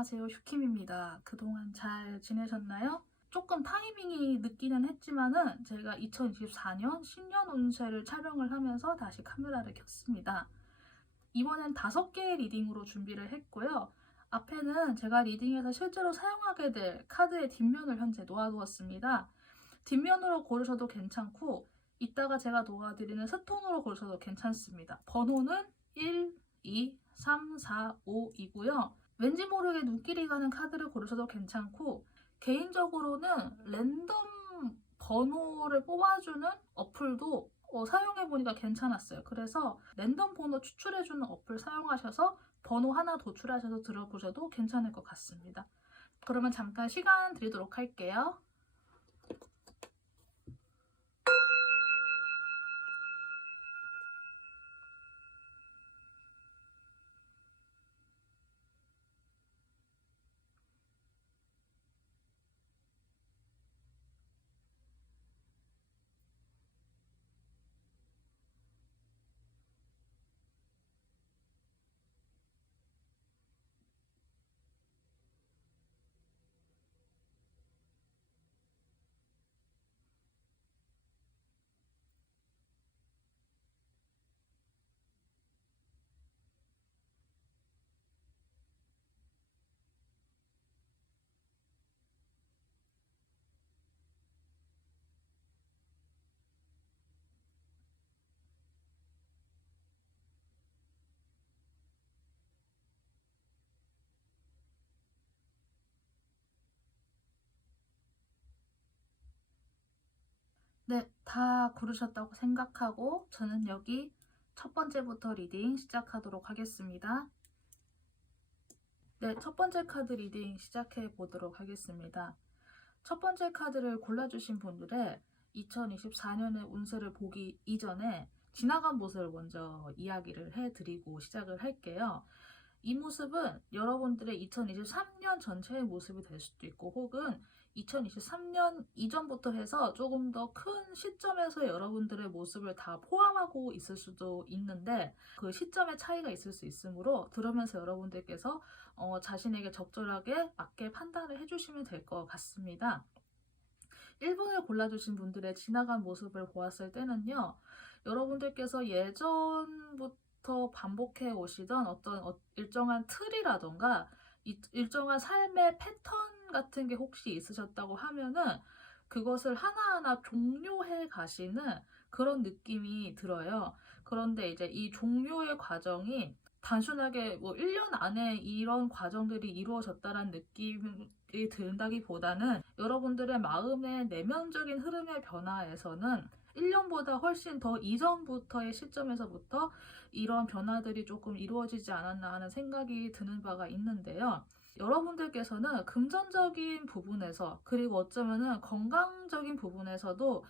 안녕하세요. 슈킴입니다. 그동안 잘 지내셨나요? 조금 타이밍이 늦기는 했지만은 제가 2024년 신년 운세를 촬영을 하면서 다시 카메라를 켰습니다. 이번엔 5개의 리딩으로 준비를 했고요. 앞에는 제가 리딩에서 실제로 사용하게 될 카드의 뒷면을 현재 놓아두었습니다. 뒷면으로 고르셔도 괜찮고 이따가 제가 놓아드리는 스톤으로 고르셔도 괜찮습니다. 번호는 1, 2, 3, 4, 5이고요. 왠지 모르게 눈길이 가는 카드를 고르셔도 괜찮고 개인적으로는 랜덤 번호를 뽑아주는 어플도 사용해보니까 괜찮았어요. 그래서 랜덤 번호 추출해주는 어플 사용하셔서 번호 하나 도출하셔서 들어보셔도 괜찮을 것 같습니다. 그러면 잠깐 시간 드리도록 할게요. 네, 다 고르셨다고 생각하고 저는 여기 첫 번째부터 리딩 시작하도록 하겠습니다. 네, 첫 번째 카드 리딩 시작해 보도록 하겠습니다. 첫 번째 카드를 골라주신 분들의 2024년의 운세를 보기 이전에 지나간 모습을 먼저 이야기를 해드리고 시작을 할게요. 이 모습은 여러분들의 2023년 전체의 모습이 될 수도 있고 혹은 2023년 이전부터 해서 조금 더 큰 시점에서 여러분들의 모습을 다 포함하고 있을 수도 있는데 그 시점의 차이가 있을 수 있으므로 들으면서 여러분들께서 자신에게 적절하게 맞게 판단을 해주시면 될 것 같습니다. 1번을 골라주신 분들의 지나간 모습을 보았을 때는요. 여러분들께서 예전부터 반복해 오시던 어떤 일정한 틀이라던가 일정한 삶의 패턴 같은 게 혹시 있으셨다고 하면은 그것을 하나하나 종료해 가시는 그런 느낌이 들어요. 그런데 이제 이 종료의 과정이 단순하게 뭐 1년 안에 이런 과정들이 이루어졌다는 느낌이 든다기보다는 여러분들의 마음의 내면적인 흐름의 변화에서는 1년보다 훨씬 더 이전부터의 시점에서부터 이런 변화들이 조금 이루어지지 않았나 하는 생각이 드는 바가 있는데요. 여러분들께서는 금전적인 부분에서 그리고 어쩌면은 건강적인 부분에서도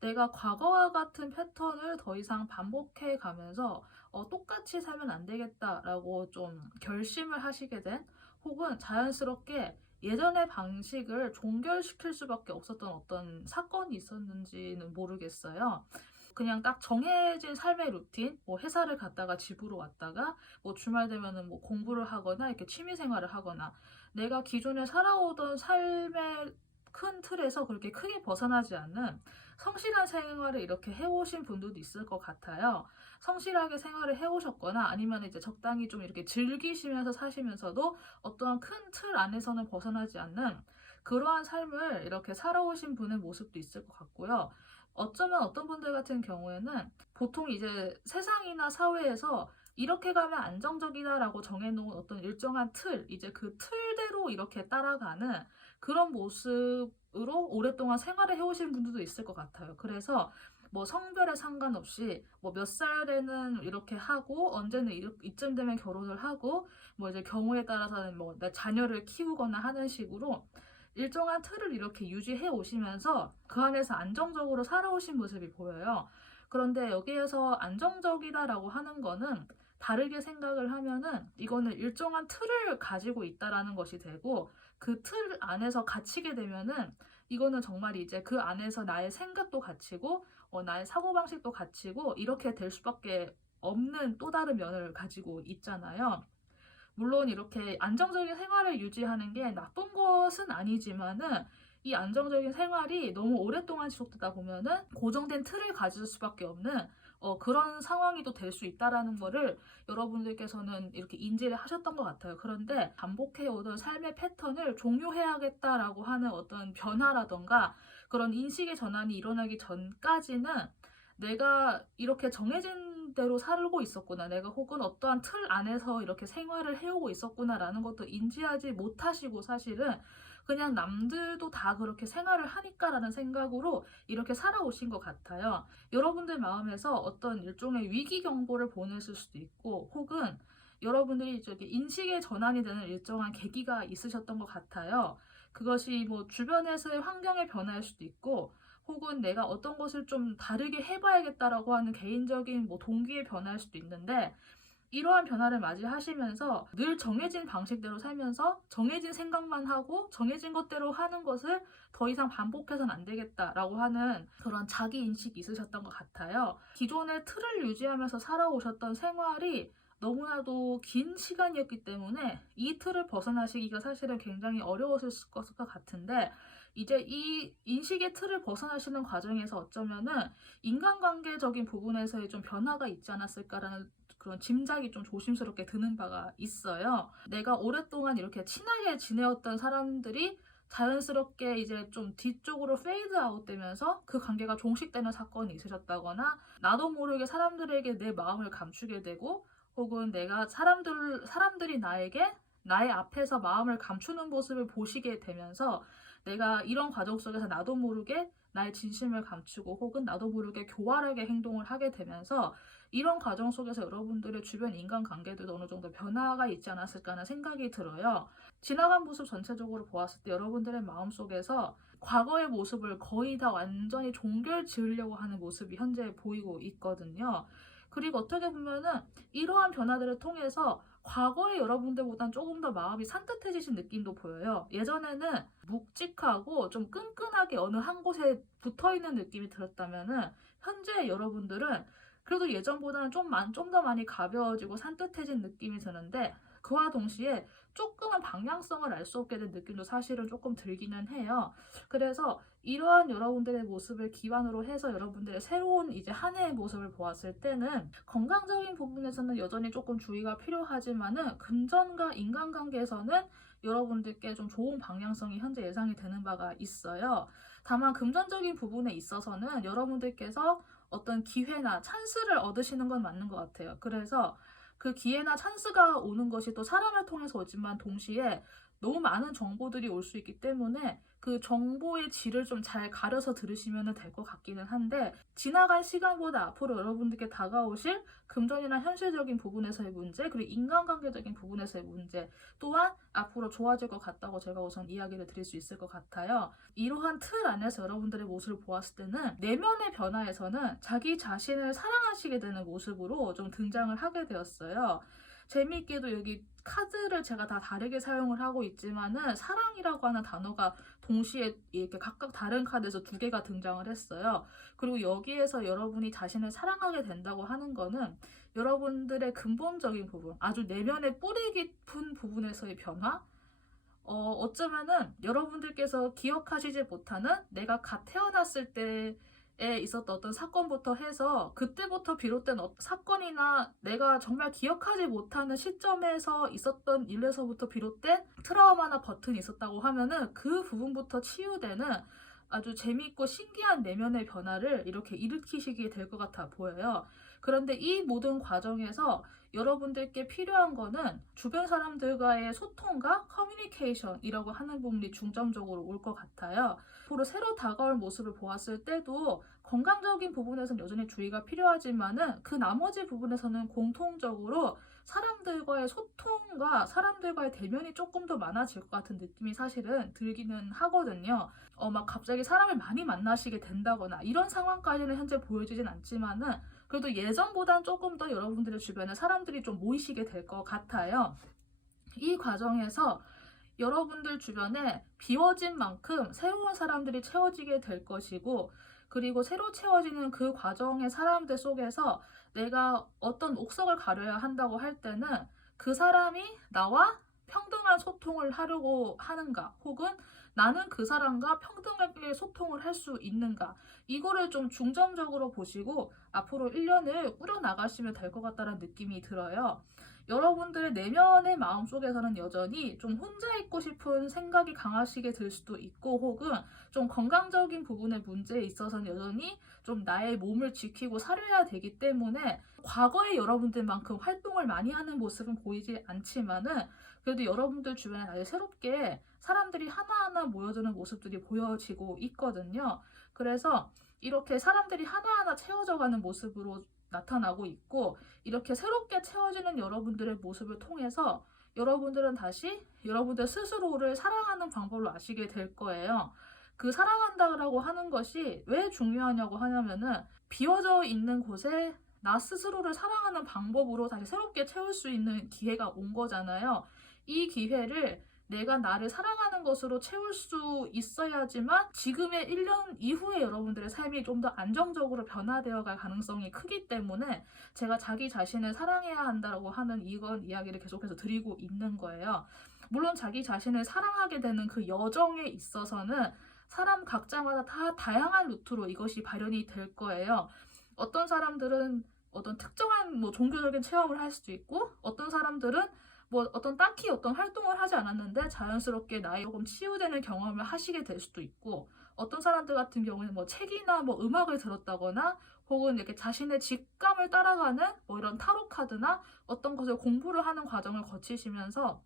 내가 과거와 같은 패턴을 더 이상 반복해 가면서 똑같이 살면 안 되겠다라고 좀 결심을 하시게 된 혹은 자연스럽게 예전의 방식을 종결시킬 수밖에 없었던 어떤 사건이 있었는지는 모르겠어요. 그냥 딱 정해진 삶의 루틴, 뭐 회사를 갔다가 집으로 왔다가 뭐 주말 되면은 뭐 공부를 하거나 이렇게 취미 생활을 하거나 내가 기존에 살아오던 삶의 큰 틀에서 그렇게 크게 벗어나지 않는 성실한 생활을 이렇게 해오신 분들도 있을 것 같아요. 성실하게 생활을 해오셨거나 아니면 이제 적당히 좀 이렇게 즐기시면서 사시면서도 어떠한 큰 틀 안에서는 벗어나지 않는 그러한 삶을 이렇게 살아오신 분의 모습도 있을 것 같고요. 어쩌면 어떤 분들 같은 경우에는 보통 이제 세상이나 사회에서 이렇게 가면 안정적이다라고 정해놓은 어떤 일정한 틀, 이제 그 틀대로 이렇게 따라가는 그런 모습으로 오랫동안 생활을 해오신 분들도 있을 것 같아요. 그래서 뭐 성별에 상관없이 뭐 몇 살에는 이렇게 하고 언제는 이쯤 되면 결혼을 하고 뭐 이제 경우에 따라서는 뭐 내 자녀를 키우거나 하는 식으로 일정한 틀을 이렇게 유지해 오시면서 그 안에서 안정적으로 살아오신 모습이 보여요. 그런데 여기에서 안정적이다라고 하는 거는 다르게 생각을 하면은 이거는 일정한 틀을 가지고 있다라는 것이 되고 그 틀 안에서 갇히게 되면은 이거는 정말 이제 그 안에서 나의 생각도 갇히고 나의 사고방식도 갇히고 이렇게 될 수밖에 없는 또 다른 면을 가지고 있잖아요. 물론 이렇게 안정적인 생활을 유지하는 게 나쁜 것은 아니지만은 이 안정적인 생활이 너무 오랫동안 지속되다 보면은 고정된 틀을 가질 수밖에 없는 그런 상황이 또 될 수 있다라는 거를 여러분들께서는 이렇게 인지를 하셨던 것 같아요. 그런데 반복해오던 삶의 패턴을 종료해야겠다라고 하는 어떤 변화라던가 그런 인식의 전환이 일어나기 전까지는 내가 이렇게 정해진 대로 살고 있었구나. 내가 혹은 어떠한 틀 안에서 이렇게 생활을 해오고 있었구나라는 것도 인지하지 못하시고 사실은 그냥 남들도 다 그렇게 생활을 하니까라는 생각으로 이렇게 살아오신 것 같아요. 여러분들 마음에서 어떤 일종의 위기 경보를 보냈을 수도 있고 혹은 여러분들이 저기 인식의 전환이 되는 일정한 계기가 있으셨던 것 같아요. 그것이 뭐 주변에서의 환경의 변화일 수도 있고 혹은 내가 어떤 것을 좀 다르게 해봐야겠다라고 하는 개인적인 뭐 동기의 변화일 수도 있는데 이러한 변화를 맞이하시면서 늘 정해진 방식대로 살면서 정해진 생각만 하고 정해진 것대로 하는 것을 더 이상 반복해서는 안 되겠다라고 하는 그런 자기 인식이 있으셨던 것 같아요. 기존의 틀을 유지하면서 살아오셨던 생활이 너무나도 긴 시간이었기 때문에 이 틀을 벗어나시기가 사실은 굉장히 어려웠을 것 같은데 이제 이 인식의 틀을 벗어나시는 과정에서 어쩌면은 인간관계적인 부분에서의 좀 변화가 있지 않았을까라는 그런 짐작이 좀 조심스럽게 드는 바가 있어요. 내가 오랫동안 이렇게 친하게 지내었던 사람들이 자연스럽게 이제 좀 뒤쪽으로 페이드 아웃 되면서 그 관계가 종식되는 사건이 있으셨다거나 나도 모르게 사람들에게 내 마음을 감추게 되고 혹은 내가 사람들이 나에게 나의 앞에서 마음을 감추는 모습을 보시게 되면서 내가 이런 과정 속에서 나도 모르게 나의 진심을 감추고 혹은 나도 모르게 교활하게 행동을 하게 되면서 이런 과정 속에서 여러분들의 주변 인간관계들도 어느 정도 변화가 있지 않았을까 하는 생각이 들어요. 지나간 모습 전체적으로 보았을 때 여러분들의 마음속에서 과거의 모습을 거의 다 완전히 종결 지으려고 하는 모습이 현재 보이고 있거든요. 그리고 어떻게 보면은 이러한 변화들을 통해서 과거의 여러분들보단 조금 더 마음이 산뜻해지신 느낌도 보여요. 예전에는 묵직하고 좀 끈끈하게 어느 한 곳에 붙어 있는 느낌이 들었다면은 현재 여러분들은 그래도 예전보다는 좀 더 많이 가벼워지고 산뜻해진 느낌이 드는데 그와 동시에 조금은 방향성을 알 수 없게 된 느낌도 사실은 조금 들기는 해요. 그래서 이러한 여러분들의 모습을 기반으로 해서 여러분들의 새로운 이제 한 해의 모습을 보았을 때는 건강적인 부분에서는 여전히 조금 주의가 필요하지만은 금전과 인간관계에서는 여러분들께 좀 좋은 방향성이 현재 예상이 되는 바가 있어요. 다만 금전적인 부분에 있어서는 여러분들께서 어떤 기회나 찬스를 얻으시는 건 맞는 것 같아요. 그래서 그 기회나 찬스가 오는 것이 또 사람을 통해서 오지만 동시에 너무 많은 정보들이 올 수 있기 때문에 그 정보의 질을 좀 잘 가려서 들으시면 될 것 같기는 한데 지나간 시간보다 앞으로 여러분들께 다가오실 금전이나 현실적인 부분에서의 문제 그리고 인간관계적인 부분에서의 문제 또한 앞으로 좋아질 것 같다고 제가 우선 이야기를 드릴 수 있을 것 같아요. 이러한 틀 안에서 여러분들의 모습을 보았을 때는 내면의 변화에서는 자기 자신을 사랑하시게 되는 모습으로 좀 등장을 하게 되었어요. 재미있게도 여기 카드를 제가 다 다르게 사용을 하고 있지만은 사랑이라고 하는 단어가 동시에 이렇게 각각 다른 카드에서 두 개가 등장을 했어요. 그리고 여기에서 여러분이 자신을 사랑하게 된다고 하는 거는 여러분들의 근본적인 부분, 아주 내면의 뿌리 깊은 부분에서의 변화? 어쩌면은 여러분들께서 기억하시지 못하는 내가 갓 태어났을 때에 있었던 어떤 사건부터 해서 그때부터 비롯된 사건이나 내가 정말 기억하지 못하는 시점에서 있었던 일에서부터 비롯된 트라우마나 버튼이 있었다고 하면은 그 부분부터 치유되는 아주 재미있고 신기한 내면의 변화를 이렇게 일으키시게 될 것 같아 보여요. 그런데 이 모든 과정에서 여러분들께 필요한 거는 주변 사람들과의 소통과 커뮤니케이션이라고 하는 부분이 중점적으로 올 것 같아요. 앞으로 새로 다가올 모습을 보았을 때도 건강적인 부분에서는 여전히 주의가 필요하지만은 그 나머지 부분에서는 공통적으로 사람들과의 소통과 사람들과의 대면이 조금 더 많아질 것 같은 느낌이 사실은 들기는 하거든요. 막 갑자기 사람을 많이 만나시게 된다거나 이런 상황까지는 현재 보여지진 않지만은 그래도 예전보단 조금 더 여러분들의 주변에 사람들이 좀 모이시게 될 것 같아요. 이 과정에서 여러분들 주변에 비워진 만큼 새로운 사람들이 채워지게 될 것이고 그리고 새로 채워지는 그 과정의 사람들 속에서 내가 어떤 옥석을 가려야 한다고 할 때는 그 사람이 나와 평등한 소통을 하려고 하는가, 혹은 나는 그 사람과 평등하게 소통을 할 수 있는가, 이거를 좀 중점적으로 보시고 앞으로 1년을 꾸려나가시면 될 것 같다는 느낌이 들어요. 여러분들의 내면의 마음속에서는 여전히 좀 혼자 있고 싶은 생각이 강하시게 들 수도 있고, 혹은 좀 건강적인 부분의 문제에 있어서는 여전히 좀 나의 몸을 지키고 살려야 되기 때문에 과거의 여러분들만큼 활동을 많이 하는 모습은 보이지 않지만은, 그래도 여러분들 주변에 아주 새롭게 사람들이 하나하나 모여드는 모습들이 보여지고 있거든요. 그래서 이렇게 사람들이 하나하나 채워져가는 모습으로 나타나고 있고, 이렇게 새롭게 채워지는 여러분들의 모습을 통해서 여러분들은 다시 여러분들 스스로를 사랑하는 방법을 아시게 될 거예요. 그 사랑한다고 하는 것이 왜 중요하냐고 하냐면은, 비워져 있는 곳에 나 스스로를 사랑하는 방법으로 다시 새롭게 채울 수 있는 기회가 온 거잖아요. 이 기회를 내가 나를 사랑하는 것으로 채울 수 있어야지만 지금의 1년 이후에 여러분들의 삶이 좀 더 안정적으로 변화되어 갈 가능성이 크기 때문에 제가 자기 자신을 사랑해야 한다고 하는 이건 이야기를 계속해서 드리고 있는 거예요. 물론 자기 자신을 사랑하게 되는 그 여정에 있어서는 사람 각자마다 다 다양한 루트로 이것이 발현이 될 거예요. 어떤 사람들은 어떤 특정한 종교적인 체험을 할 수도 있고, 어떤 사람들은 어떤 딱히 어떤 활동을 하지 않았는데 자연스럽게 나에 조금 치유되는 경험을 하시게 될 수도 있고, 어떤 사람들 같은 경우는 책이나 음악을 들었다거나, 혹은 이렇게 자신의 직감을 따라가는 이런 타로 카드나 어떤 것을 공부를 하는 과정을 거치시면서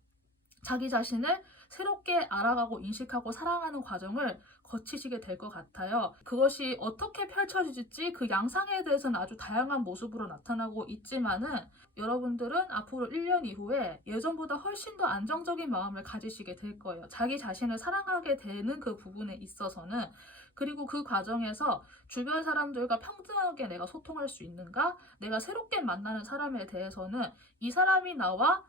자기 자신을 새롭게 알아가고 인식하고 사랑하는 과정을 거치시게 될 것 같아요. 그것이 어떻게 펼쳐질지 그 양상에 대해서는 아주 다양한 모습으로 나타나고 있지만은, 여러분들은 앞으로 1년 이후에 예전보다 훨씬 더 안정적인 마음을 가지시게 될 거예요. 자기 자신을 사랑하게 되는 그 부분에 있어서는. 그리고 그 과정에서 주변 사람들과 평등하게 내가 소통할 수 있는가, 내가 새롭게 만나는 사람에 대해서는 이 사람이 나와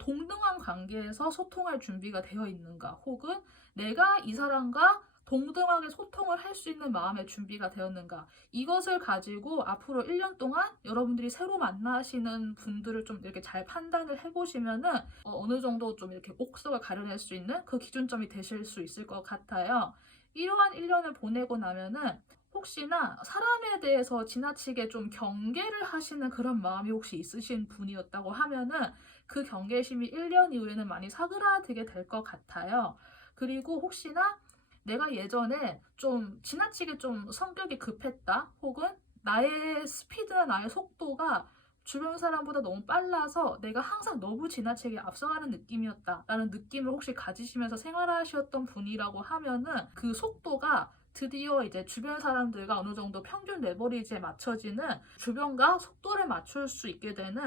동등한 관계에서 소통할 준비가 되어 있는가, 혹은 내가 이 사람과 동등하게 소통을 할 수 있는 마음의 준비가 되었는가, 이것을 가지고 앞으로 1년 동안 여러분들이 새로 만나시는 분들을 좀 이렇게 잘 판단을 해보시면은 어느 정도 좀 이렇게 옥석을 가려낼 수 있는 그 기준점이 되실 수 있을 것 같아요. 이러한 1년을 보내고 나면은 혹시나 사람에 대해서 지나치게 좀 경계를 하시는 그런 마음이 혹시 있으신 분이었다고 하면은, 그 경계심이 1년 이후에는 많이 사그라들게 될 것 같아요. 그리고 혹시나 내가 예전에 좀 지나치게 좀 성격이 급했다, 혹은 나의 스피드나 나의 속도가 주변 사람보다 너무 빨라서 내가 항상 너무 지나치게 앞서가는 느낌이었다 라는 느낌을 혹시 가지시면서 생활하셨던 분이라고 하면은, 그 속도가 드디어 이제 주변 사람들과 어느 정도 평균 레버리지에 맞춰지는, 주변과 속도를 맞출 수 있게 되는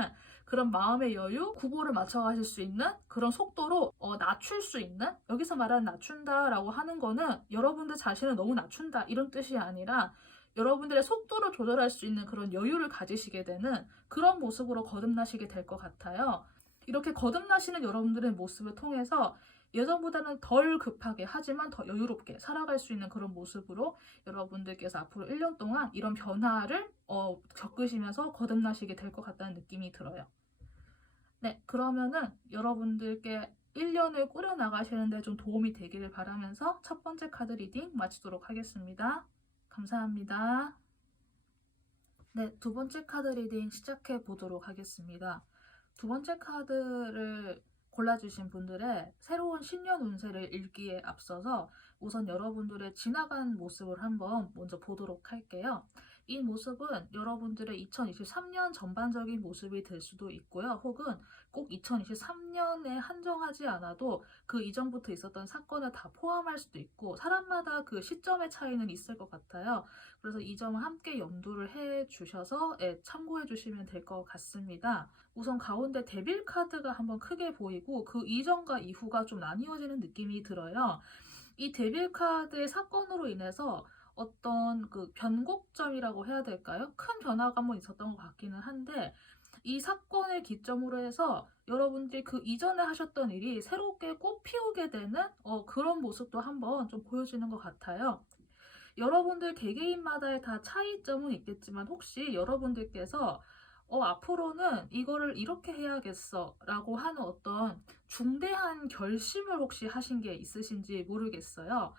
그런 마음의 여유, 구보를 맞춰가실 수 있는 그런 속도로 낮출 수 있는, 여기서 말하는 낮춘다라고 하는 거는 여러분들 자신을 너무 낮춘다 이런 뜻이 아니라, 여러분들의 속도를 조절할 수 있는 그런 여유를 가지시게 되는 그런 모습으로 거듭나시게 될 것 같아요. 이렇게 거듭나시는 여러분들의 모습을 통해서 예전보다는 덜 급하게, 하지만 더 여유롭게 살아갈 수 있는 그런 모습으로 여러분들께서 앞으로 1년 동안 이런 변화를 겪으시면서 거듭나시게 될 것 같다는 느낌이 들어요. 네, 그러면은 여러분들께 1년을 꾸려나가시는데 좀 도움이 되기를 바라면서 첫 번째 카드 리딩 마치도록 하겠습니다. 감사합니다. 네, 두 번째 카드 리딩 시작해 보도록 하겠습니다. 두 번째 카드를 골라주신 분들의 새로운 신년 운세를 읽기에 앞서서 우선 여러분들의 지나간 모습을 한번 먼저 보도록 할게요. 이 모습은 여러분들의 2023년 전반적인 모습이 될 수도 있고요. 혹은 꼭 2023년에 한정하지 않아도 그 이전부터 있었던 사건을 다 포함할 수도 있고, 사람마다 그 시점의 차이는 있을 것 같아요. 그래서 이 점을 함께 염두를 해 주셔서 참고해 주시면 될 것 같습니다. 우선 가운데 데빌 카드가 한번 크게 보이고, 그 이전과 이후가 좀 나뉘어지는 느낌이 들어요. 이 데빌 카드의 사건으로 인해서 어떤 그 변곡점이라고 해야 될까요? 큰 변화가 한번 있었던 것 같기는 한데, 이 사건을 기점으로 해서 여러분들이 그 이전에 하셨던 일이 새롭게 꽃피우게 되는 그런 모습도 한번 좀 보여지는 것 같아요. 여러분들 개개인마다의 다 차이점은 있겠지만, 혹시 여러분들께서 앞으로는 이거를 이렇게 해야겠어 라고 하는 어떤 중대한 결심을 혹시 하신 게 있으신지 모르겠어요.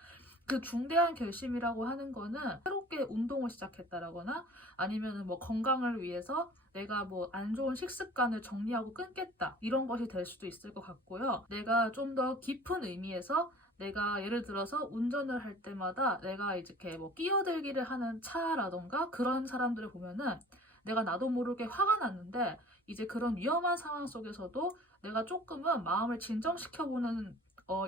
그 중대한 결심이라고 하는 거는 새롭게 운동을 시작했다라거나 아니면은 뭐 건강을 위해서 내가 뭐 안 좋은 식습관을 정리하고 끊겠다 이런 것이 될 수도 있을 것 같고요. 내가 좀 더 깊은 의미에서 내가 예를 들어서 운전을 할 때마다 내가 이렇게 뭐 끼어들기를 하는 차라던가 그런 사람들을 보면은 내가 나도 모르게 화가 났는데 이제 그런 위험한 상황 속에서도 내가 조금은 마음을 진정시켜보는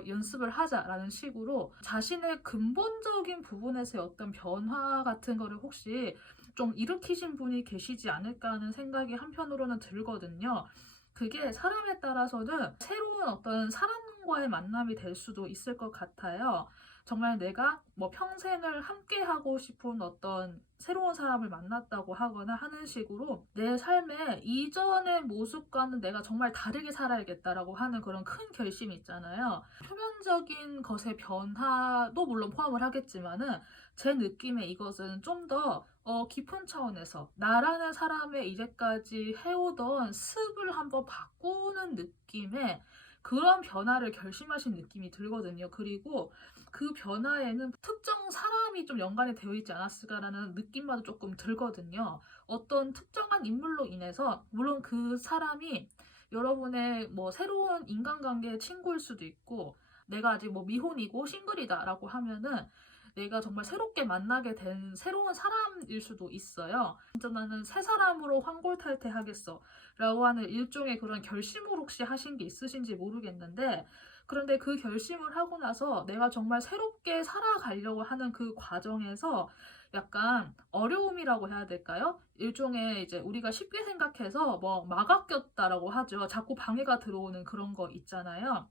연습을 하자라는 식으로 자신의 근본적인 부분에서의 어떤 변화 같은 거를 혹시 좀 일으키신 분이 계시지 않을까 하는 생각이 한편으로는 들거든요. 그게 사람에 따라서는 새로운 어떤 사람과의 만남이 될 수도 있을 것 같아요. 정말 내가 뭐 평생을 함께 하고 싶은 어떤 새로운 사람을 만났다고 하거나 하는 식으로 내 삶의 이전의 모습과는 내가 정말 다르게 살아야겠다라고 하는 그런 큰 결심이 있잖아요. 표면적인 것의 변화도 물론 포함을 하겠지만은 제 느낌에 이것은 좀 더 깊은 차원에서 나라는 사람의 이제까지 해오던 습을 한번 바꾸는 느낌의 그런 변화를 결심하신 느낌이 들거든요. 그리고 그 변화에는 특정 사람이 좀 연관이 되어 있지 않았을까라는 느낌마도 조금 들거든요. 어떤 특정한 인물로 인해서 물론 그 사람이 여러분의 뭐 새로운 인간관계의 친구일 수도 있고 내가 아직 뭐 미혼이고 싱글이다라고 하면은 내가 정말 새롭게 만나게 된 새로운 사람일 수도 있어요. 진짜 나는 새 사람으로 환골탈태하겠어 라고 하는 일종의 그런 결심을 혹시 하신 게 있으신지 모르겠는데 그런데 그 결심을 하고 나서 내가 정말 새롭게 살아가려고 하는 그 과정에서 약간 어려움이라고 해야 될까요? 일종의 이제 우리가 쉽게 생각해서 뭐 막아 꼈다라고 하죠. 자꾸 방해가 들어오는 그런 거 있잖아요.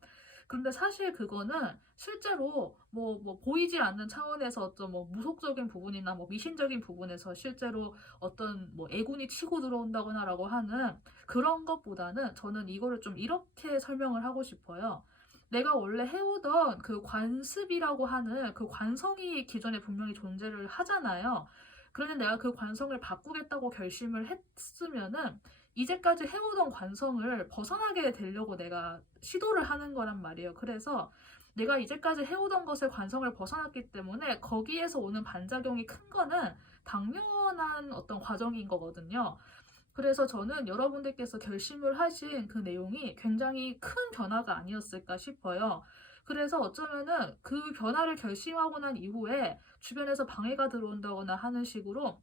근데 사실 그거는 실제로 뭐 보이지 않는 차원에서 어떤 뭐 무속적인 부분이나 뭐 미신적인 부분에서 실제로 어떤 뭐 애군이 치고 들어온다거나라고 하는 그런 것보다는 저는 이거를 좀 이렇게 설명을 하고 싶어요. 내가 원래 해오던 그 관습이라고 하는 그 관성이 기존에 분명히 존재를 하잖아요. 그런데 내가 그 관성을 바꾸겠다고 결심을 했으면은 이제까지 해오던 관성을 벗어나게 되려고 내가 시도를 하는 거란 말이에요. 그래서 내가 이제까지 해오던 것의 관성을 벗어났기 때문에 거기에서 오는 반작용이 큰 거는 당연한 어떤 과정인 거거든요. 그래서 저는 여러분들께서 결심을 하신 그 내용이 굉장히 큰 변화가 아니었을까 싶어요. 그래서 어쩌면은 그 변화를 결심하고 난 이후에 주변에서 방해가 들어온다거나 하는 식으로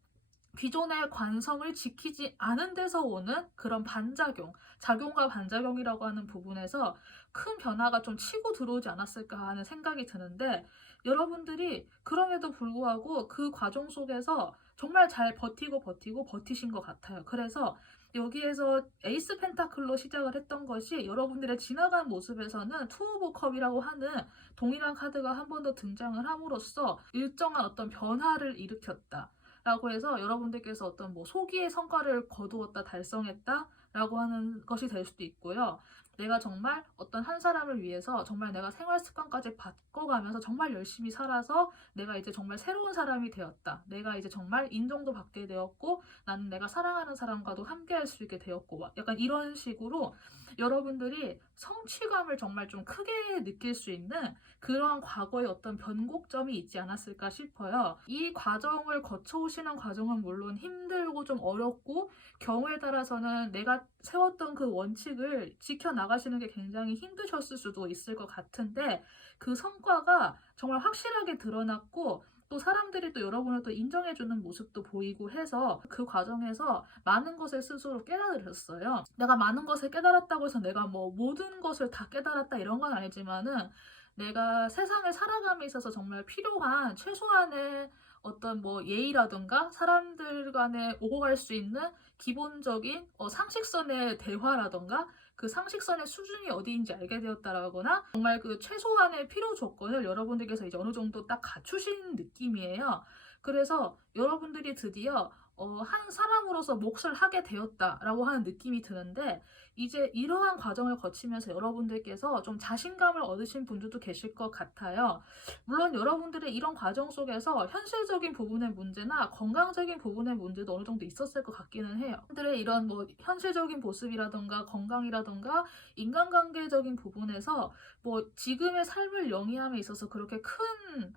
기존의 관성을 지키지 않은 데서 오는 그런 반작용, 작용과 반작용이라고 하는 부분에서 큰 변화가 좀 치고 들어오지 않았을까 하는 생각이 드는데 여러분들이 그럼에도 불구하고 그 과정 속에서 정말 잘 버티고 버티신 것 같아요. 그래서 여기에서 에이스 펜타클로 시작을 했던 것이 여러분들의 지나간 모습에서는 투 오브 컵이라고 하는 동일한 카드가 한 번 더 등장을 함으로써 일정한 어떤 변화를 일으켰다. 라고 해서 여러분들께서 어떤 뭐 소기의 성과를 거두었다, 달성했다 라고 하는 것이 될 수도 있고요. 내가 정말 어떤 한 사람을 위해서 정말 내가 생활 습관까지 바꿔가면서 정말 열심히 살아서 내가 이제 정말 새로운 사람이 되었다. 내가 이제 정말 인정도 받게 되었고 나는 내가 사랑하는 사람과도 함께 할 수 있게 되었고 약간 이런 식으로 여러분들이 성취감을 정말 좀 크게 느낄 수 있는 그러한 과거의 어떤 변곡점이 있지 않았을까 싶어요. 이 과정을 거쳐오시는 과정은 물론 힘들고 좀 어렵고 경우에 따라서는 내가 세웠던 그 원칙을 지켜나가시는 게 굉장히 힘드셨을 수도 있을 것 같은데 그 성과가 정말 확실하게 드러났고 또 사람들이 또 여러분을 또 인정해주는 모습도 보이고 해서 그 과정에서 많은 것을 스스로 깨달으셨어요. 내가 많은 것을 깨달았다고 해서 내가 뭐 모든 것을 다 깨달았다 이런 건 아니지만은 내가 세상을 살아감에 있어서 정말 필요한 최소한의 어떤 뭐 예의라든가 사람들 간에 오고 갈 수 있는 기본적인 상식선의 대화라든가 그 상식선의 수준이 어디인지 알게 되었다라거나 정말 그 최소한의 필요 조건을 여러분들께서 이제 어느 정도 딱 갖추신 느낌이에요. 그래서 여러분들이 드디어 한 사람으로서 몫을 하게 되었다라고 하는 느낌이 드는데, 이제 이러한 과정을 거치면서 여러분들께서 좀 자신감을 얻으신 분들도 계실 것 같아요. 물론 여러분들의 이런 과정 속에서 현실적인 부분의 문제나 건강적인 부분의 문제도 어느 정도 있었을 것 같기는 해요. 여러분들의 이런 뭐 현실적인 모습이라던가 건강이라던가 인간관계적인 부분에서 뭐 지금의 삶을 영위함에 있어서 그렇게 큰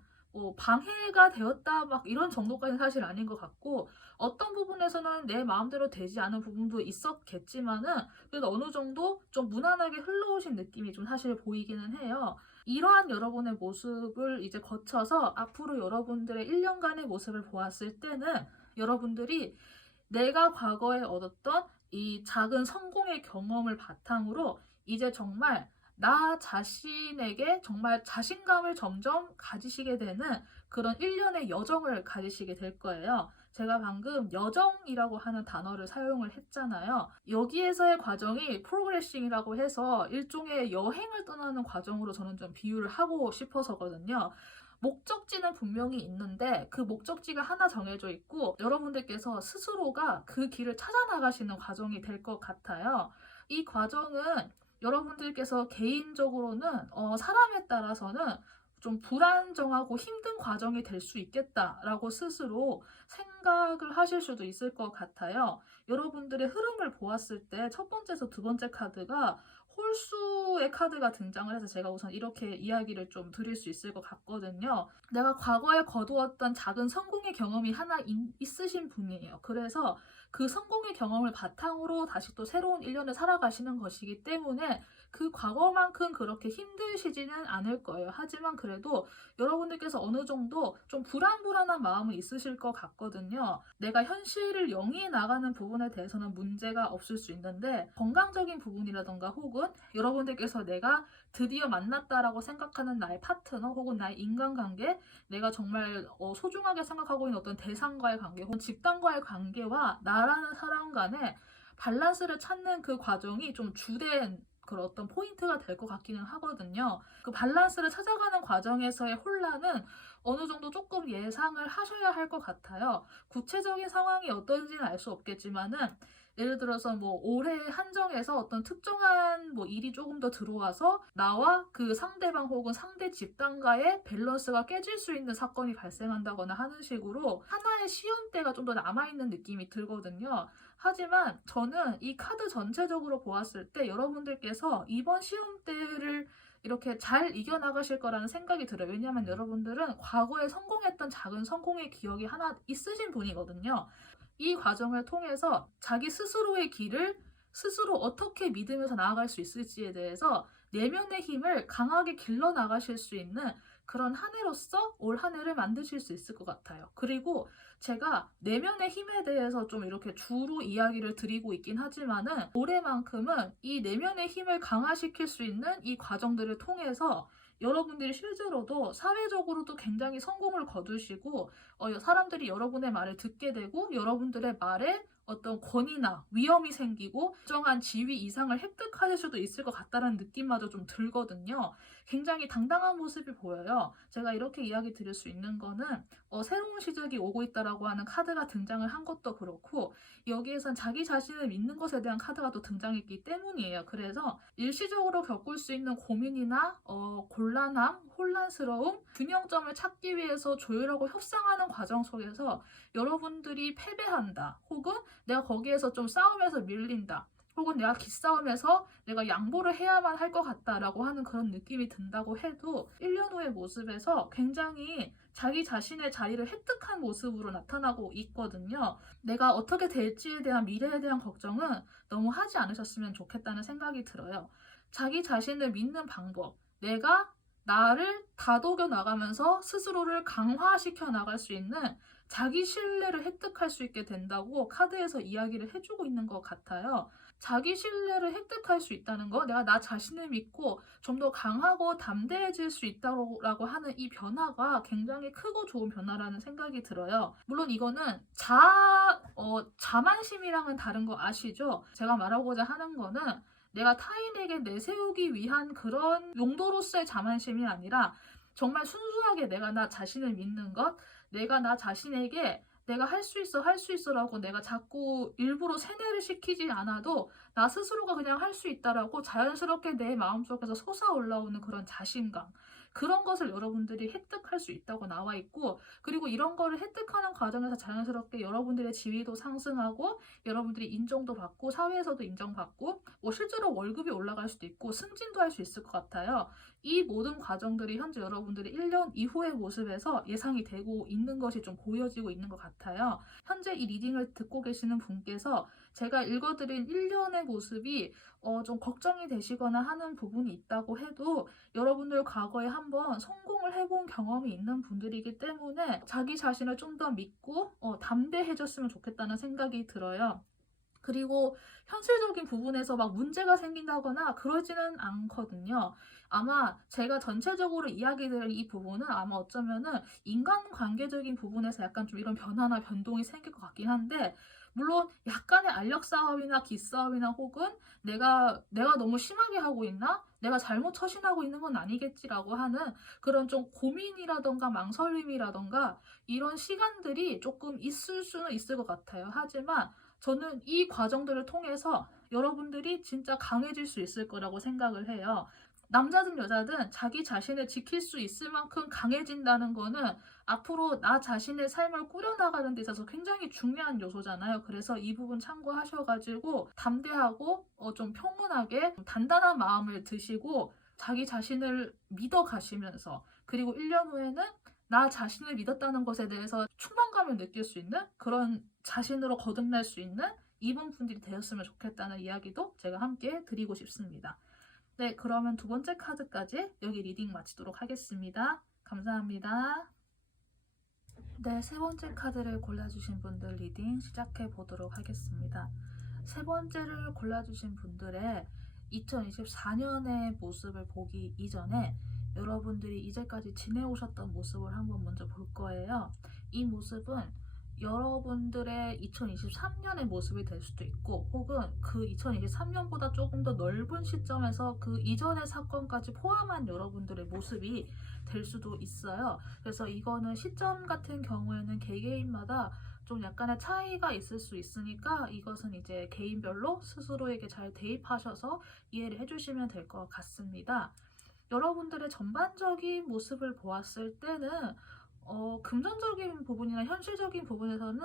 방해가 되었다 막 이런 정도까지는 사실 아닌 것 같고, 어떤 부분에서는 내 마음대로 되지 않은 부분도 있었겠지만은 그래도 어느 정도 좀 무난하게 흘러오신 느낌이 좀 사실 보이기는 해요. 이러한 여러분의 모습을 이제 거쳐서 앞으로 여러분들의 1년간의 모습을 보았을 때는, 여러분들이 내가 과거에 얻었던 이 작은 성공의 경험을 바탕으로 이제 정말 나 자신에게 정말 자신감을 점점 가지시게 되는 그런 일련의 여정을 가지시게 될 거예요. 제가 방금 여정이라고 하는 단어를 사용을 했잖아요. 여기에서의 과정이 프로그레싱이라고 해서 일종의 여행을 떠나는 과정으로 저는 좀 비유를 하고 싶어서거든요. 목적지는 분명히 있는데 그 목적지가 하나 정해져 있고 여러분들께서 스스로가 그 길을 찾아 나가시는 과정이 될 것 같아요. 이 과정은 여러분들께서 개인적으로는 사람에 따라서는 좀 불안정하고 힘든 과정이 될 수 있겠다라고 스스로 생각을 하실 수도 있을 것 같아요. 여러분들의 흐름을 보았을 때 첫 번째에서 두 번째 카드가 홀수의 카드가 등장을 해서 제가 우선 이렇게 이야기를 좀 드릴 수 있을 것 같거든요. 내가 과거에 거두었던 작은 성공의 경험이 하나 있으신 분이에요. 그래서 그 성공의 경험을 바탕으로 다시 또 새로운 1년을 살아가시는 것이기 때문에 그 과거만큼 그렇게 힘드시지는 않을 거예요. 하지만 그래도 여러분들께서 어느 정도 좀 불안한 마음은 있으실 것 같거든요. 내가 현실을 영위해 나가는 부분에 대해서는 문제가 없을 수 있는데, 건강적인 부분이라던가 혹은 여러분들께서 내가 드디어 만났다라고 생각하는 나의 파트너 혹은 나의 인간관계, 내가 정말 소중하게 생각하고 있는 어떤 대상과의 관계 혹은 집단과의 관계와 나라는 사람 간의 밸런스를 찾는 그 과정이 좀 주된 그런 어떤 포인트가 될 것 같기는 하거든요. 그 밸런스를 찾아가는 과정에서의 혼란은 어느 정도 조금 예상을 하셔야 할 것 같아요. 구체적인 상황이 어떤지는 알 수 없겠지만은, 예를 들어서 뭐 올해 한정해서 어떤 특정한 뭐 일이 조금 더 들어와서 나와 그 상대방 혹은 상대 집단과의 밸런스가 깨질 수 있는 사건이 발생한다거나 하는 식으로 하나의 시험대가 좀 더 남아있는 느낌이 들거든요. 하지만 저는 이 카드 전체적으로 보았을 때 여러분들께서 이번 시험대를 이렇게 잘 이겨나가실 거라는 생각이 들어요. 왜냐하면 여러분들은 과거에 성공했던 작은 성공의 기억이 하나 있으신 분이거든요. 이 과정을 통해서 자기 스스로의 길을 스스로 어떻게 믿으면서 나아갈 수 있을지에 대해서 내면의 힘을 강하게 길러 나가실 수 있는 그런 한 해로서 올 한 해를 만드실 수 있을 것 같아요. 그리고 제가 내면의 힘에 대해서 좀 이렇게 주로 이야기를 드리고 있긴 하지만은 올해만큼은 이 내면의 힘을 강화시킬 수 있는 이 과정들을 통해서 여러분들이 실제로도 사회적으로도 굉장히 성공을 거두시고 사람들이 여러분의 말을 듣게 되고 여러분들의 말에 어떤 권위나 위험이 생기고 일정한 지위 이상을 획득하실 수도 있을 것 같다는 느낌마저 좀 들거든요. 굉장히 당당한 모습이 보여요. 제가 이렇게 이야기 드릴 수 있는 거는 새로운 시작이 오고 있다라고 하는 카드가 등장을 한 것도 그렇고, 여기에선 자기 자신을 믿는 것에 대한 카드가 또 등장했기 때문이에요. 그래서 일시적으로 겪을 수 있는 고민이나 곤란함, 혼란스러움, 균형점을 찾기 위해서 조율하고 협상하는 과정 속에서 여러분들이 패배한다, 혹은 내가 거기에서 좀 싸움에서 밀린다, 혹은 내가 기싸움에서 내가 양보를 해야만 할 것 같다라고 하는 그런 느낌이 든다고 해도 1년 후의 모습에서 굉장히 자기 자신의 자리를 획득한 모습으로 나타나고 있거든요. 내가 어떻게 될지에 대한 미래에 대한 걱정은 너무 하지 않으셨으면 좋겠다는 생각이 들어요. 자기 자신을 믿는 방법, 내가 나를 다독여 나가면서 스스로를 강화시켜 나갈 수 있는 자기 신뢰를 획득할 수 있게 된다고 카드에서 이야기를 해주고 있는 것 같아요. 자기 신뢰를 획득할 수 있다는 거, 내가 나 자신을 믿고 좀 더 강하고 담대해질 수 있다고 하는 이 변화가 굉장히 크고 좋은 변화라는 생각이 들어요. 물론 이거는 자만심이랑은 다른 거 아시죠? 제가 말하고자 하는 거는 내가 타인에게 내세우기 위한 그런 용도로서의 자만심이 아니라 정말 순수하게 내가 나 자신을 믿는 것, 내가 나 자신에게 내가 할 수 있어, 할 수 있어라고 내가 자꾸 일부러 세뇌를 시키지 않아도 나 스스로가 그냥 할 수 있다라고 자연스럽게 내 마음속에서 솟아올라오는 그런 자신감. 그런 것을 여러분들이 획득할 수 있다고 나와 있고, 그리고 이런 거를 획득하는 과정에서 자연스럽게 여러분들의 지위도 상승하고, 여러분들이 인정도 받고, 사회에서도 인정받고, 뭐 실제로 월급이 올라갈 수도 있고, 승진도 할 수 있을 것 같아요. 이 모든 과정들이 현재 여러분들의 1년 이후의 모습에서 예상이 되고 있는 것이 좀 보여지고 있는 것 같아요. 현재 이 리딩을 듣고 계시는 분께서 제가 읽어드린 1년의 모습이 좀 걱정이 되시거나 하는 부분이 있다고 해도, 여러분들 과거에 한번 성공을 해본 경험이 있는 분들이기 때문에 자기 자신을 좀 더 믿고 담대해졌으면 좋겠다는 생각이 들어요. 그리고 현실적인 부분에서 막 문제가 생긴다거나 그러지는 않거든요. 아마 제가 전체적으로 이야기 드릴 이 부분은 아마 어쩌면은 인간관계적인 부분에서 약간 좀 이런 변화나 변동이 생길 것 같긴 한데, 물론 약간의 알력 싸움이나 기싸움이나 혹은 내가 너무 심하게 하고 있나? 내가 잘못 처신하고 있는 건 아니겠지라고 하는 그런 좀 고민이라던가 망설임이라던가 이런 시간들이 조금 있을 수는 있을 것 같아요. 하지만 저는 이 과정들을 통해서 여러분들이 진짜 강해질 수 있을 거라고 생각을 해요. 남자든 여자든 자기 자신을 지킬 수 있을 만큼 강해진다는 거는 앞으로 나 자신의 삶을 꾸려나가는 데 있어서 굉장히 중요한 요소잖아요. 그래서 이 부분 참고하셔가지고 담대하고 좀 평온하게 단단한 마음을 드시고 자기 자신을 믿어 가시면서, 그리고 1년 후에는 나 자신을 믿었다는 것에 대해서 충만감을 느낄 수 있는 그런 자신으로 거듭날 수 있는 이분 분들이 되었으면 좋겠다는 이야기도 제가 함께 드리고 싶습니다. 네, 그러면 두 번째 카드까지 여기 리딩 마치도록 하겠습니다. 감사합니다. 네, 세 번째 카드를 골라주신 분들 리딩 시작해 보도록 하겠습니다. 세 번째를 골라주신 분들의 2024년의 모습을 보기 이전에 여러분들이 이제까지 지내오셨던 모습을 한번 먼저 볼 거예요. 이 모습은 여러분들의 2023년의 모습이 될 수도 있고, 혹은 그 2023년보다 조금 더 넓은 시점에서 그 이전의 사건까지 포함한 여러분들의 모습이 될 수도 있어요. 그래서 이거는 시점 같은 경우에는 개개인마다 좀 약간의 차이가 있을 수 있으니까 이것은 이제 개인별로 스스로에게 잘 대입하셔서 이해를 해주시면 될 것 같습니다. 여러분들의 전반적인 모습을 보았을 때는 금전적인 부분이나 현실적인 부분에서는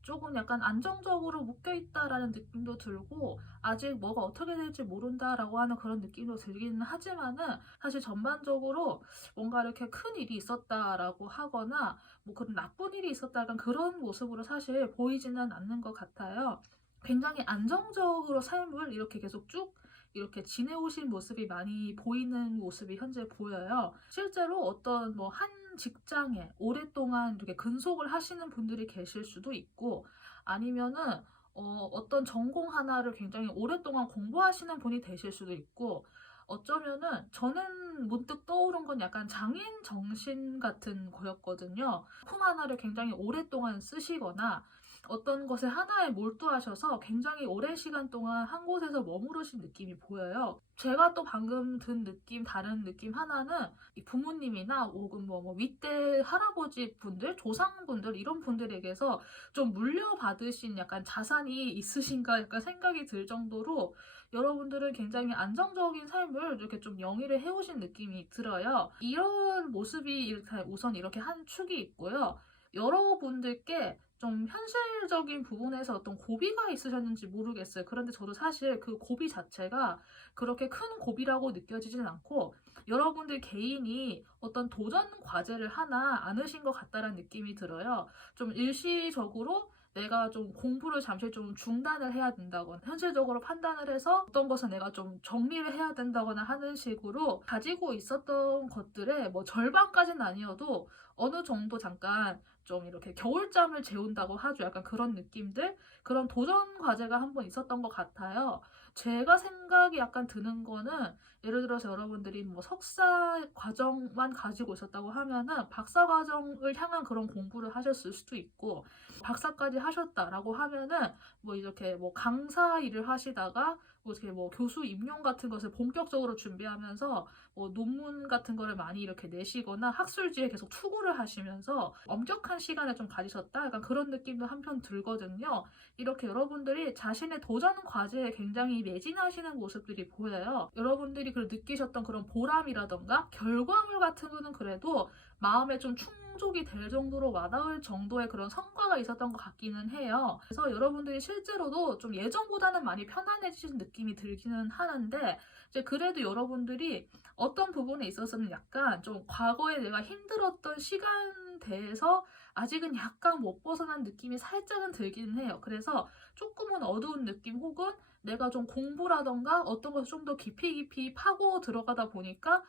조금 약간 안정적으로 묶여있다라는 느낌도 들고, 아직 뭐가 어떻게 될지 모른다라고 하는 그런 느낌도 들기는 하지만은, 사실 전반적으로 뭔가 이렇게 큰 일이 있었다라고 하거나 뭐 그런 나쁜 일이 있었다, 약간 그런 모습으로 사실 보이지는 않는 것 같아요. 굉장히 안정적으로 삶을 이렇게 계속 쭉 이렇게 지내오신 모습이 많이 보이는 모습이 현재 보여요. 실제로 어떤 뭐 한 직장에 오랫동안 이렇게 근속을 하시는 분들이 계실 수도 있고, 아니면은 어떤 전공 하나를 굉장히 오랫동안 공부하시는 분이 되실 수도 있고, 어쩌면은 저는 문득 떠오른 건 약간 장인 정신 같은 거였거든요. 품 하나를 굉장히 오랫동안 쓰시거나 어떤 것에 하나에 몰두하셔서 굉장히 오랜 시간 동안 한 곳에서 머무르신 느낌이 보여요. 제가 또 방금 든 느낌, 다른 느낌 하나는 이 부모님이나 혹은 뭐 윗대 할아버지 분들, 조상분들 이런 분들에게서 좀 물려받으신 약간 자산이 있으신가 약간 생각이 들 정도로 여러분들은 굉장히 안정적인 삶을 이렇게 좀 영위를 해오신 느낌이 들어요. 이런 모습이 이렇게 우선 이렇게 한 축이 있고요. 여러분들께 좀 현실적인 부분에서 어떤 고비가 있으셨는지 모르겠어요. 그런데 저도 사실 그 고비 자체가 그렇게 큰 고비라고 느껴지진 않고, 여러분들 개인이 어떤 도전 과제를 하나 안으신 것 같다는 느낌이 들어요. 좀 일시적으로 내가 좀 공부를 잠시 좀 중단을 해야 된다거나, 현실적으로 판단을 해서 어떤 것은 내가 좀 정리를 해야 된다거나 하는 식으로 가지고 있었던 것들의 뭐 절반까지는 아니어도 어느 정도 잠깐 좀 이렇게 겨울잠을 재운다고 하죠. 약간 그런 느낌들? 그런 도전 과제가 한번 있었던 것 같아요. 제가 생각이 약간 드는 거는 예를 들어서 여러분들이 뭐 석사 과정만 가지고 있었다고 하면은 박사 과정을 향한 그런 공부를 하셨을 수도 있고, 박사까지 하셨다라고 하면은 뭐 이렇게 뭐 강사 일을 하시다가 뭐 이렇게 뭐 교수 임용 같은 것을 본격적으로 준비하면서 뭐 논문 같은 거를 많이 이렇게 내시거나 학술지에 계속 투고를 하시면서 엄격한 시간을 좀 가지셨다, 약간 그런 느낌도 한편 들거든요. 이렇게 여러분들이 자신의 도전 과제에 굉장히 매진하시는 모습들이 보여요. 여러분들이 그 느끼셨던 그런 보람이라던가 결과물 같은 거는 그래도 마음에 좀 충족이 될 정도로 와닿을 정도의 그런 성과가 있었던 것 같기는 해요. 그래서 여러분들이 실제로도 좀 예전보다는 많이 편안해지신 느낌이 들기는 하는데, 이제 그래도 여러분들이 어떤 부분에 있어서는 약간 좀 과거에 내가 힘들었던 시간대에서 아직은 약간 못 벗어난 느낌이 살짝은 들기는 해요. 그래서 조금은 어두운 느낌, 혹은 내가 좀 공부라던가 어떤 것을 좀 더 깊이 파고 들어가다 보니까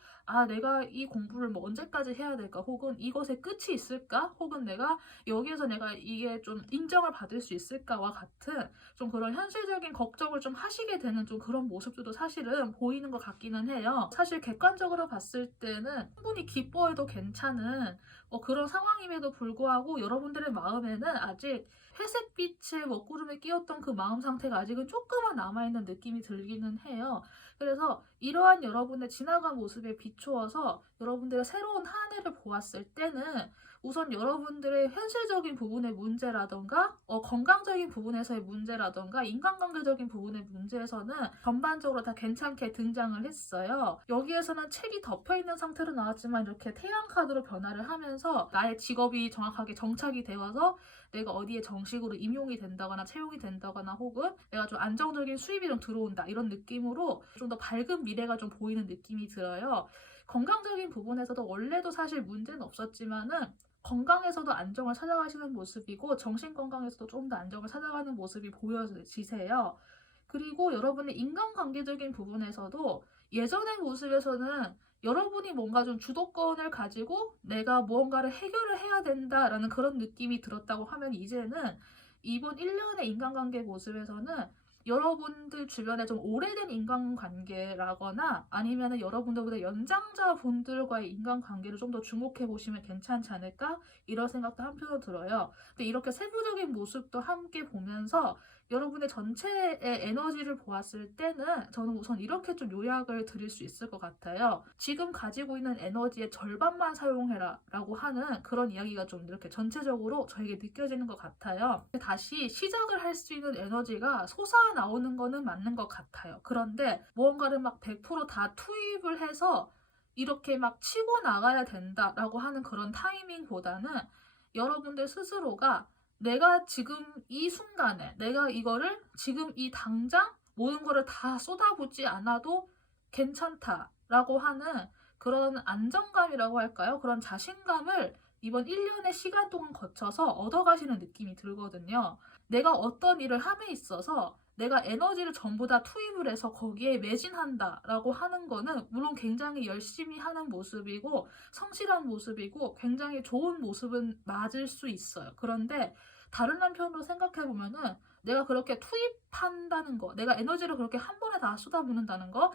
내가 이 공부를 뭐 언제까지 해야 될까, 혹은 이것에 끝이 있을까, 혹은 여기에서 내가 이게 좀 인정을 받을 수 있을까와 같은 좀 그런 현실적인 걱정을 좀 하시게 되는 좀 그런 모습들도 사실은 보이는 것 같기는 해요. 사실 객관적으로 봤을 때는 충분히 기뻐해도 괜찮은 그런 상황임에도 불구하고 여러분들의 마음에는 아직 회색빛의 먹구름에 끼었던 그 마음 상태가 아직은 조금은 남아있는 느낌이 들기는 해요. 그래서 이러한 여러분의 지나간 모습에 비추어서 여러분들의 새로운 한 해를 보았을 때는 우선 여러분들의 현실적인 부분의 문제라던가 건강적인 부분에서의 문제라던가 인간관계적인 부분의 문제에서는 전반적으로 다 괜찮게 등장을 했어요. 여기에서는 책이 덮여있는 상태로 나왔지만 이렇게 태양카드로 변화를 하면서 나의 직업이 정확하게 정착이 되어서 내가 어디에 정식으로 임용이 된다거나 채용이 된다거나, 혹은 내가 좀 안정적인 수입이 좀 들어온다, 이런 느낌으로 좀 더 밝은 미래가 좀 보이는 느낌이 들어요. 건강적인 부분에서도 원래도 사실 문제는 없었지만은 건강에서도 안정을 찾아가시는 모습이고 정신건강에서도 조금 더 안정을 찾아가는 모습이 보여지세요. 그리고 여러분의 인간관계적인 부분에서도 예전의 모습에서는 여러분이 뭔가 좀 주도권을 가지고 내가 무언가를 해결을 해야 된다라는 그런 느낌이 들었다고 하면, 이제는 이번 1년의 인간관계 모습에서는 여러분들 주변에 좀 오래된 인간관계라거나 아니면 여러분들보다 연장자분들과의 인간관계를 좀 더 주목해 보시면 괜찮지 않을까, 이런 생각도 한편으로 들어요. 근데 이렇게 세부적인 모습도 함께 보면서 여러분의 전체의 에너지를 보았을 때는 저는 우선 이렇게 좀 요약을 드릴 수 있을 것 같아요. 지금 가지고 있는 에너지의 절반만 사용해라 라고 하는 그런 이야기가 좀 이렇게 전체적으로 저에게 느껴지는 것 같아요. 다시 시작을 할 수 있는 에너지가 솟아나오는 거는 맞는 것 같아요. 그런데 무언가를 막 100%다 투입을 해서 이렇게 막 치고 나가야 된다라고 하는 그런 타이밍보다는 여러분들 스스로가 내가 지금 이 순간에 내가 이거를 지금 이 당장 모든 거를 다 쏟아붓지 않아도 괜찮다라고 하는 그런 안정감이라고 할까요? 그런 자신감을 이번 1년의 시간 동안 거쳐서 얻어가시는 느낌이 들거든요. 내가 어떤 일을 함에 있어서 내가 에너지를 전부 다 투입을 해서 거기에 매진한다라고 하는 거는 물론 굉장히 열심히 하는 모습이고 성실한 모습이고 굉장히 좋은 모습은 맞을 수 있어요. 그런데 다른 한편으로 생각해 보면은 내가 그렇게 투입한다는 거, 내가 에너지를 그렇게 한 번에 다 쏟아붓는다는 거,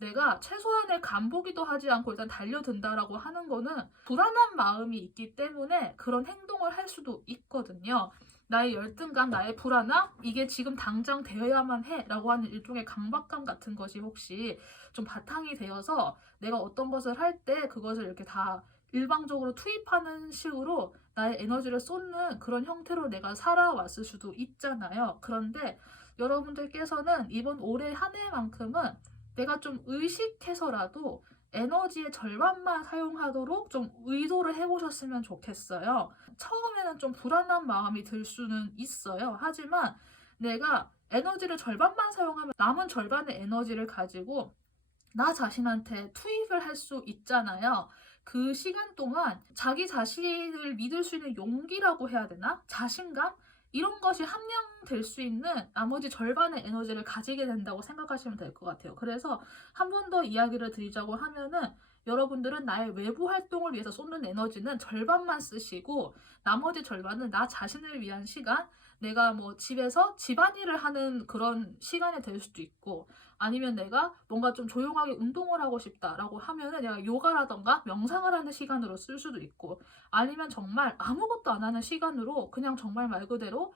내가 최소한의 간보기도 하지 않고 일단 달려든다라고 하는 거는 불안한 마음이 있기 때문에 그런 행동을 할 수도 있거든요. 나의 열등감, 나의 불안함, 이게 지금 당장 되어야만 해 라고 하는 일종의 강박감 같은 것이 혹시 좀 바탕이 되어서 내가 어떤 것을 할 때 그것을 이렇게 다 일방적으로 투입하는 식으로 나의 에너지를 쏟는 그런 형태로 내가 살아왔을 수도 있잖아요. 그런데 여러분들께서는 이번 올해 한 해만큼은 내가 좀 의식해서라도 에너지의 절반만 사용하도록 좀 의도를 해보셨으면 좋겠어요. 처음에는 좀 불안한 마음이 들 수는 있어요. 하지만 내가 에너지를 절반만 사용하면 남은 절반의 에너지를 가지고 나 자신한테 투입을 할 수 있잖아요. 그 시간 동안 자기 자신을 믿을 수 있는 용기라고 해야 되나? 자신감? 이런 것이 함량될 수 있는 나머지 절반의 에너지를 가지게 된다고 생각하시면 될 것 같아요. 그래서 한 번 더 이야기를 드리자고 하면은, 여러분들은 나의 외부 활동을 위해서 쏟는 에너지는 절반만 쓰시고 나머지 절반은 나 자신을 위한 시간, 내가 뭐 집에서 집안일을 하는 그런 시간이 될 수도 있고, 아니면 내가 뭔가 좀 조용하게 운동을 하고 싶다라고 하면은 내가 요가라던가 명상을 하는 시간으로 쓸 수도 있고, 아니면 정말 아무것도 안 하는 시간으로 그냥 정말 말 그대로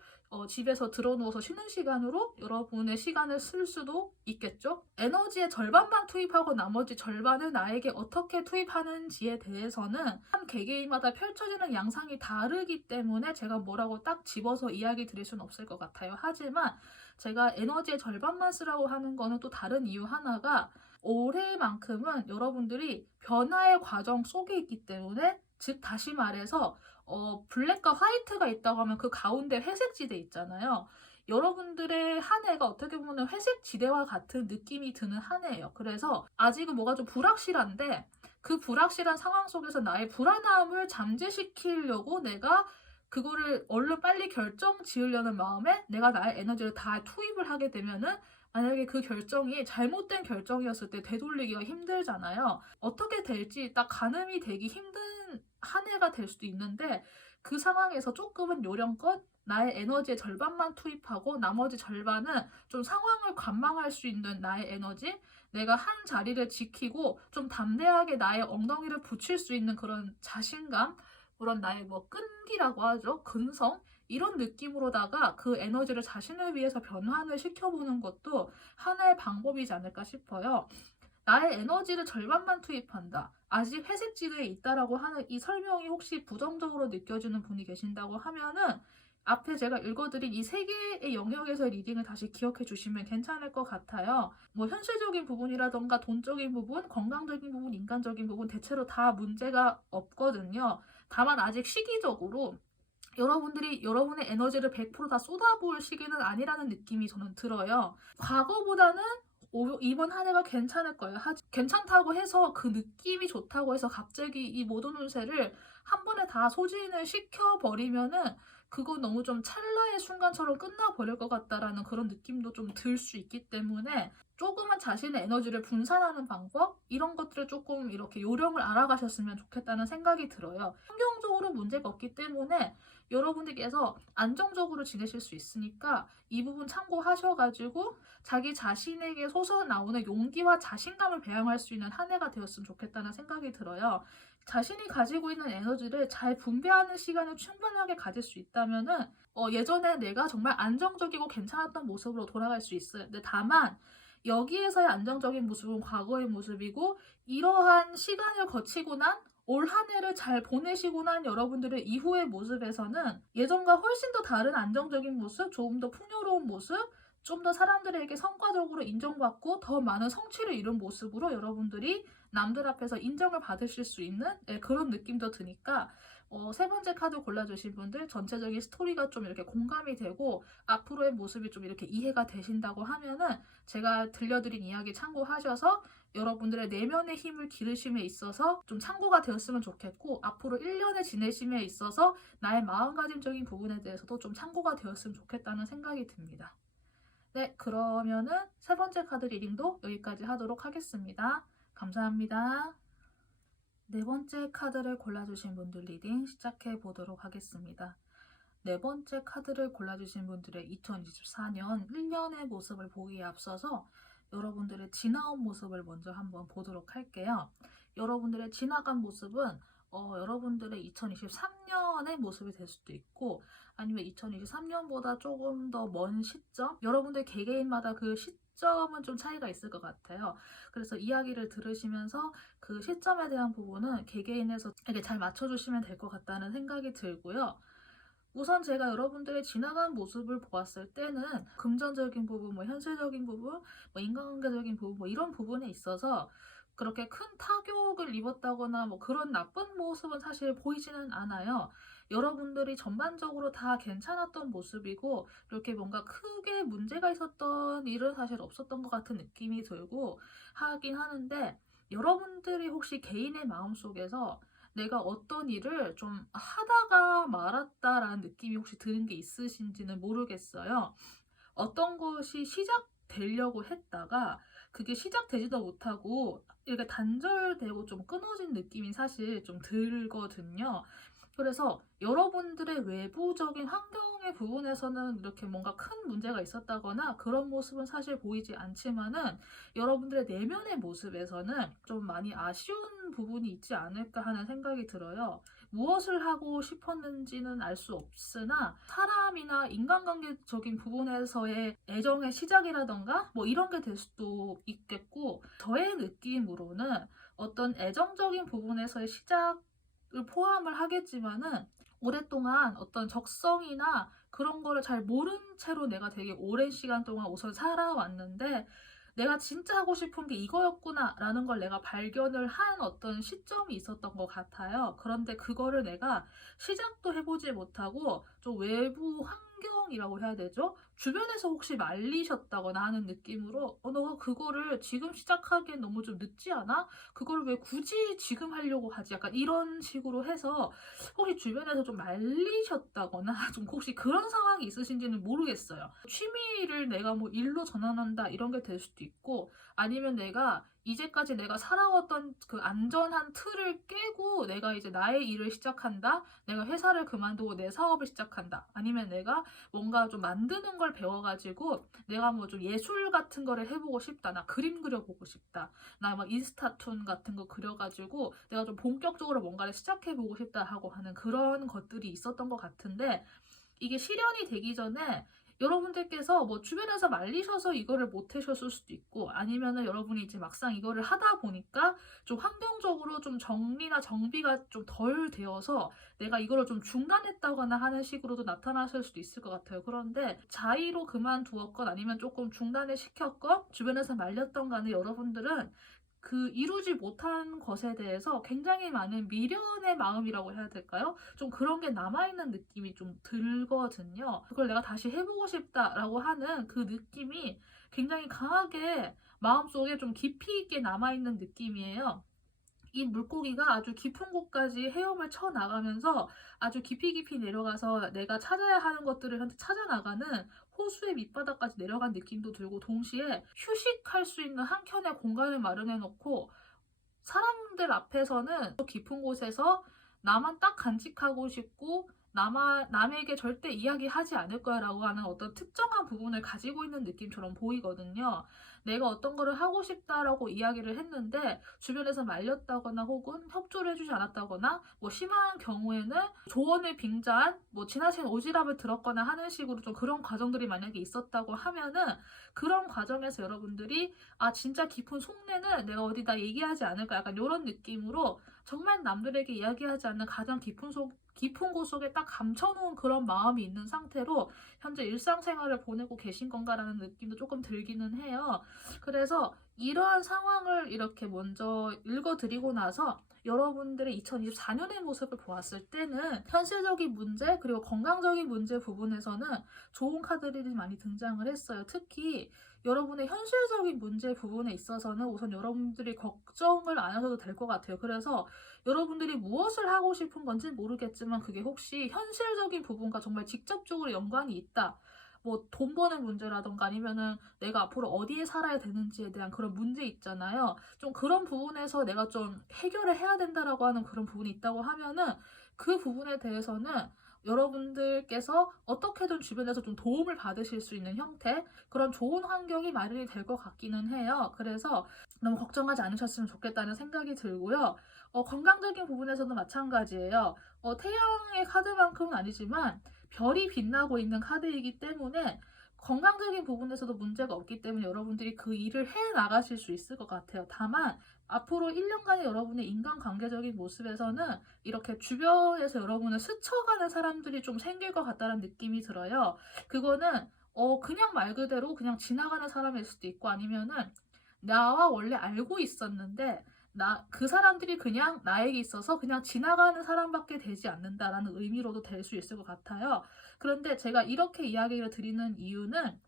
집에서 드러누워서 쉬는 시간으로 여러분의 시간을 쓸 수도 있겠죠. 에너지의 절반만 투입하고 나머지 절반을 나에게 어떻게 투입하는지에 대해서는 한 개개인마다 펼쳐지는 양상이 다르기 때문에 제가 뭐라고 딱 집어서 이야기 드릴 수는 없을 것 같아요. 하지만 제가 에너지의 절반만 쓰라고 하는 거는 또 다른 이유 하나가, 올해만큼은 여러분들이 변화의 과정 속에 있기 때문에, 즉 다시 말해서 블랙과 화이트가 있다고 하면 그 가운데 회색 지대 있잖아요. 여러분들의 한 해가 어떻게 보면 회색 지대와 같은 느낌이 드는 한 해예요. 그래서 아직은 뭐가 좀 불확실한데, 그 불확실한 상황 속에서 나의 불안함을 잠재시키려고 내가 그거를 얼른 빨리 결정 지으려는 마음에 내가 나의 에너지를 다 투입을 하게 되면은, 만약에 그 결정이 잘못된 결정이었을 때 되돌리기가 힘들잖아요. 어떻게 될지 딱 가늠이 되기 힘든 한 해가 될 수도 있는데, 그 상황에서 조금은 요령껏 나의 에너지의 절반만 투입하고 나머지 절반은 좀 상황을 관망할 수 있는 나의 에너지, 내가 한 자리를 지키고 좀 담대하게 나의 엉덩이를 붙일 수 있는 그런 자신감, 그런 나의 뭐 끈기라고 하죠. 근성, 이런 느낌으로다가 그 에너지를 자신을 위해서 변환을 시켜보는 것도 하나의 방법이지 않을까 싶어요. 나의 에너지를 절반만 투입한다, 아직 회색지대에 있다라고 하는 이 설명이 혹시 부정적으로 느껴지는 분이 계신다고 하면은, 앞에 제가 읽어드린 이 세 개의 영역에서의 리딩을 다시 기억해 주시면 괜찮을 것 같아요. 뭐 현실적인 부분이라던가 돈적인 부분, 건강적인 부분, 인간적인 부분 대체로 다 문제가 없거든요. 다만 아직 시기적으로 여러분들이 여러분의 에너지를 100%다 쏟아부을 시기는 아니라는 느낌이 저는 들어요. 과거보다는 이번 한 해가 괜찮을 거예요. 괜찮다고 해서, 그 느낌이 좋다고 해서 갑자기 이 모든 운세를 한 번에 다 소진을 시켜버리면은 그건 너무 좀 찰나의 순간처럼 끝나버릴 것 같다라는 그런 느낌도 좀 들 수 있기 때문에, 조금은 자신의 에너지를 분산하는 방법, 이런 것들을 조금 이렇게 요령을 알아가셨으면 좋겠다는 생각이 들어요. 환경적으로 문제가 없기 때문에 여러분들께서 안정적으로 지내실 수 있으니까 이 부분 참고하셔가지고 자기 자신에게 솟아나오는 용기와 자신감을 배양할 수 있는 한 해가 되었으면 좋겠다는 생각이 들어요. 자신이 가지고 있는 에너지를 잘 분배하는 시간을 충분하게 가질 수 있다면은 예전에 내가 정말 안정적이고 괜찮았던 모습으로 돌아갈 수 있어요. 근데 다만 여기에서의 안정적인 모습은 과거의 모습이고, 이러한 시간을 거치고 난 올 한 해를 잘 보내시고 난 여러분들의 이후의 모습에서는 예전과 훨씬 더 다른 안정적인 모습, 조금 더 풍요로운 모습, 좀 더 사람들에게 성과적으로 인정받고 더 많은 성취를 이룬 모습으로 여러분들이 남들 앞에서 인정을 받으실 수 있는 그런 느낌도 드니까, 세 번째 카드 골라주신 분들 전체적인 스토리가 좀 이렇게 공감이 되고 앞으로의 모습이 좀 이렇게 이해가 되신다고 하면은, 제가 들려드린 이야기 참고하셔서 여러분들의 내면의 힘을 기르심에 있어서 좀 참고가 되었으면 좋겠고, 앞으로 1년을 지내심에 있어서 나의 마음가짐적인 부분에 대해서도 좀 참고가 되었으면 좋겠다는 생각이 듭니다. 네, 그러면은 세 번째 카드 리딩도 여기까지 하도록 하겠습니다. 감사합니다. 네 번째 카드를 골라주신 분들 리딩 시작해 보도록 하겠습니다. 네 번째 카드를 골라주신 분들의 2024년 1년의 모습을 보기에 앞서서 여러분들의 지나온 모습을 먼저 한번 보도록 할게요. 여러분들의 지나간 모습은 여러분들의 2023년의 모습이 될 수도 있고, 아니면 2023년보다 조금 더 먼 시점, 여러분들 개개인마다 그 시점은 좀 차이가 있을 것 같아요. 그래서 이야기를 들으시면서 그 시점에 대한 부분은 개개인에서 되게 잘 맞춰주시면 될 것 같다는 생각이 들고요. 우선 제가 여러분들의 지나간 모습을 보았을 때는 금전적인 부분, 뭐 현실적인 부분, 뭐 인간관계적인 부분, 뭐 이런 부분에 있어서 그렇게 큰 타격을 입었다거나 뭐 그런 나쁜 모습은 사실 보이지는 않아요. 여러분들이 전반적으로 다 괜찮았던 모습이고, 이렇게 뭔가 크게 문제가 있었던 일은 사실 없었던 것 같은 느낌이 들고 하긴 하는데, 여러분들이 혹시 개인의 마음속에서 내가 어떤 일을 좀 하다가 말았다라는 느낌이 혹시 드는 게 있으신지는 모르겠어요. 어떤 것이 시작되려고 했다가 그게 시작되지도 못하고 이렇게 단절되고 좀 끊어진 느낌이 사실 좀 들거든요. 그래서 여러분들의 외부적인 환경의 부분에서는 이렇게 뭔가 큰 문제가 있었다거나 그런 모습은 사실 보이지 않지만은 여러분들의 내면의 모습에서는 좀 많이 아쉬운 부분이 있지 않을까 하는 생각이 들어요. 무엇을 하고 싶었는지는 알 수 없으나 사람이나 인간관계적인 부분에서의 애정의 시작이라던가 뭐 이런 게 될 수도 있겠고, 저의 느낌으로는 어떤 애정적인 부분에서의 시작을 포함을 하겠지만은 오랫동안 어떤 적성이나 그런 거를 잘 모른 채로 내가 되게 오랜 시간 동안 우선 살아왔는데, 내가 진짜 하고 싶은 게 이거였구나 라는 걸 내가 발견을 한 어떤 시점이 있었던 것 같아요. 그런데 그거를 내가 시작도 해보지 못하고 좀 외부 환경이라고 해야 되죠? 주변에서 혹시 말리셨다거나 하는 느낌으로 너가 그거를 지금 시작하기엔 너무 좀 늦지 않아? 그거를 왜 굳이 지금 하려고 하지? 약간 이런 식으로 해서 혹시 주변에서 좀 말리셨다거나 좀 혹시 그런 상황이 있으신지는 모르겠어요. 취미를 내가 뭐 일로 전환한다 이런 게 될 수도 있고, 아니면 내가 이제까지 내가 살아왔던 그 안전한 틀을 깨고 내가 이제 나의 일을 시작한다, 내가 회사를 그만두고 내 사업을 시작한다, 아니면 내가 뭔가 좀 만드는 걸 배워가지고 내가 뭐 좀 예술 같은 거를 해보고 싶다, 나 그림 그려보고 싶다, 나 막 인스타툰 같은 거 그려가지고 내가 좀 본격적으로 뭔가를 시작해보고 싶다 하고 하는 그런 것들이 있었던 것 같은데, 이게 실현이 되기 전에 여러분들께서 뭐 주변에서 말리셔서 이거를 못 하셨을 수도 있고, 아니면은 여러분이 이제 막상 이거를 하다 보니까 좀 환경적으로 좀 정리나 정비가 좀 덜 되어서 내가 이거를 좀 중단했다거나 하는 식으로도 나타나실 수도 있을 것 같아요. 그런데 자의로 그만두었건 아니면 조금 중단을 시켰건 주변에서 말렸던 간에 여러분들은 그 이루지 못한 것에 대해서 굉장히 많은 미련의 마음이라고 해야 될까요? 좀 그런 게 남아있는 느낌이 좀 들거든요. 그걸 내가 다시 해보고 싶다라고 하는 그 느낌이 굉장히 강하게 마음속에 좀 깊이 있게 남아있는 느낌이에요. 이 물고기가 아주 깊은 곳까지 헤엄을 쳐 나가면서 아주 깊이 내려가서 내가 찾아야 하는 것들을 현재 찾아 나가는 호수의 밑바닥까지 내려간 느낌도 들고, 동시에 휴식할 수 있는 한켠의 공간을 마련해 놓고 사람들 앞에서는 또 깊은 곳에서 나만 딱 간직하고 싶고 남에게 절대 이야기하지 않을 거야라고 하는 어떤 특정한 부분을 가지고 있는 느낌처럼 보이거든요. 내가 어떤 거를 하고 싶다라고 이야기를 했는데 주변에서 말렸다거나 혹은 협조를 해주지 않았다거나, 뭐 심한 경우에는 조언을 빙자한 뭐 지나친 오지랖을 들었거나 하는 식으로 좀 그런 과정들이 만약에 있었다고 하면은, 그런 과정에서 여러분들이 진짜 깊은 속내는 내가 어디다 얘기하지 않을까, 약간 이런 느낌으로 정말 남들에게 이야기하지 않는 가장 깊은 곳 속에 딱 감춰놓은 그런 마음이 있는 상태로 현재 일상생활을 보내고 계신 건가라는 느낌도 조금 들기는 해요. 그래서 이러한 상황을 이렇게 먼저 읽어드리고 나서 여러분들의 2024년의 모습을 보았을 때는 현실적인 문제 그리고 건강적인 문제 부분에서는 좋은 카드들이 많이 등장을 했어요. 특히 여러분의 현실적인 문제 부분에 있어서는 우선 여러분들이 걱정을 안 하셔도 될 것 같아요. 그래서 여러분들이 무엇을 하고 싶은 건지 모르겠지만 그게 혹시 현실적인 부분과 정말 직접적으로 연관이 있다, 뭐 돈 버는 문제라던가 아니면은 내가 앞으로 어디에 살아야 되는지에 대한 그런 문제 있잖아요. 좀 그런 부분에서 내가 좀 해결을 해야 된다라고 하는 그런 부분이 있다고 하면은 그 부분에 대해서는 여러분들께서 어떻게든 주변에서 좀 도움을 받으실 수 있는 형태, 그런 좋은 환경이 마련이 될 것 같기는 해요. 그래서 너무 걱정하지 않으셨으면 좋겠다는 생각이 들고요. 건강적인 부분에서도 마찬가지예요. 태양의 카드만큼은 아니지만 별이 빛나고 있는 카드이기 때문에 건강적인 부분에서도 문제가 없기 때문에 여러분들이 그 일을 해 나가실 수 있을 것 같아요. 다만 앞으로 1년간의 여러분의 인간관계적인 모습에서는 이렇게 주변에서 여러분을 스쳐가는 사람들이 좀 생길 것 같다는 느낌이 들어요. 그거는 그냥 말 그대로 그냥 지나가는 사람일 수도 있고, 아니면은 나와 원래 알고 있었는데 그 사람들이 그냥 나에게 있어서 그냥 지나가는 사람밖에 되지 않는다라는 의미로도 될 수 있을 것 같아요. 그런데 제가 이렇게 이야기를 드리는 이유는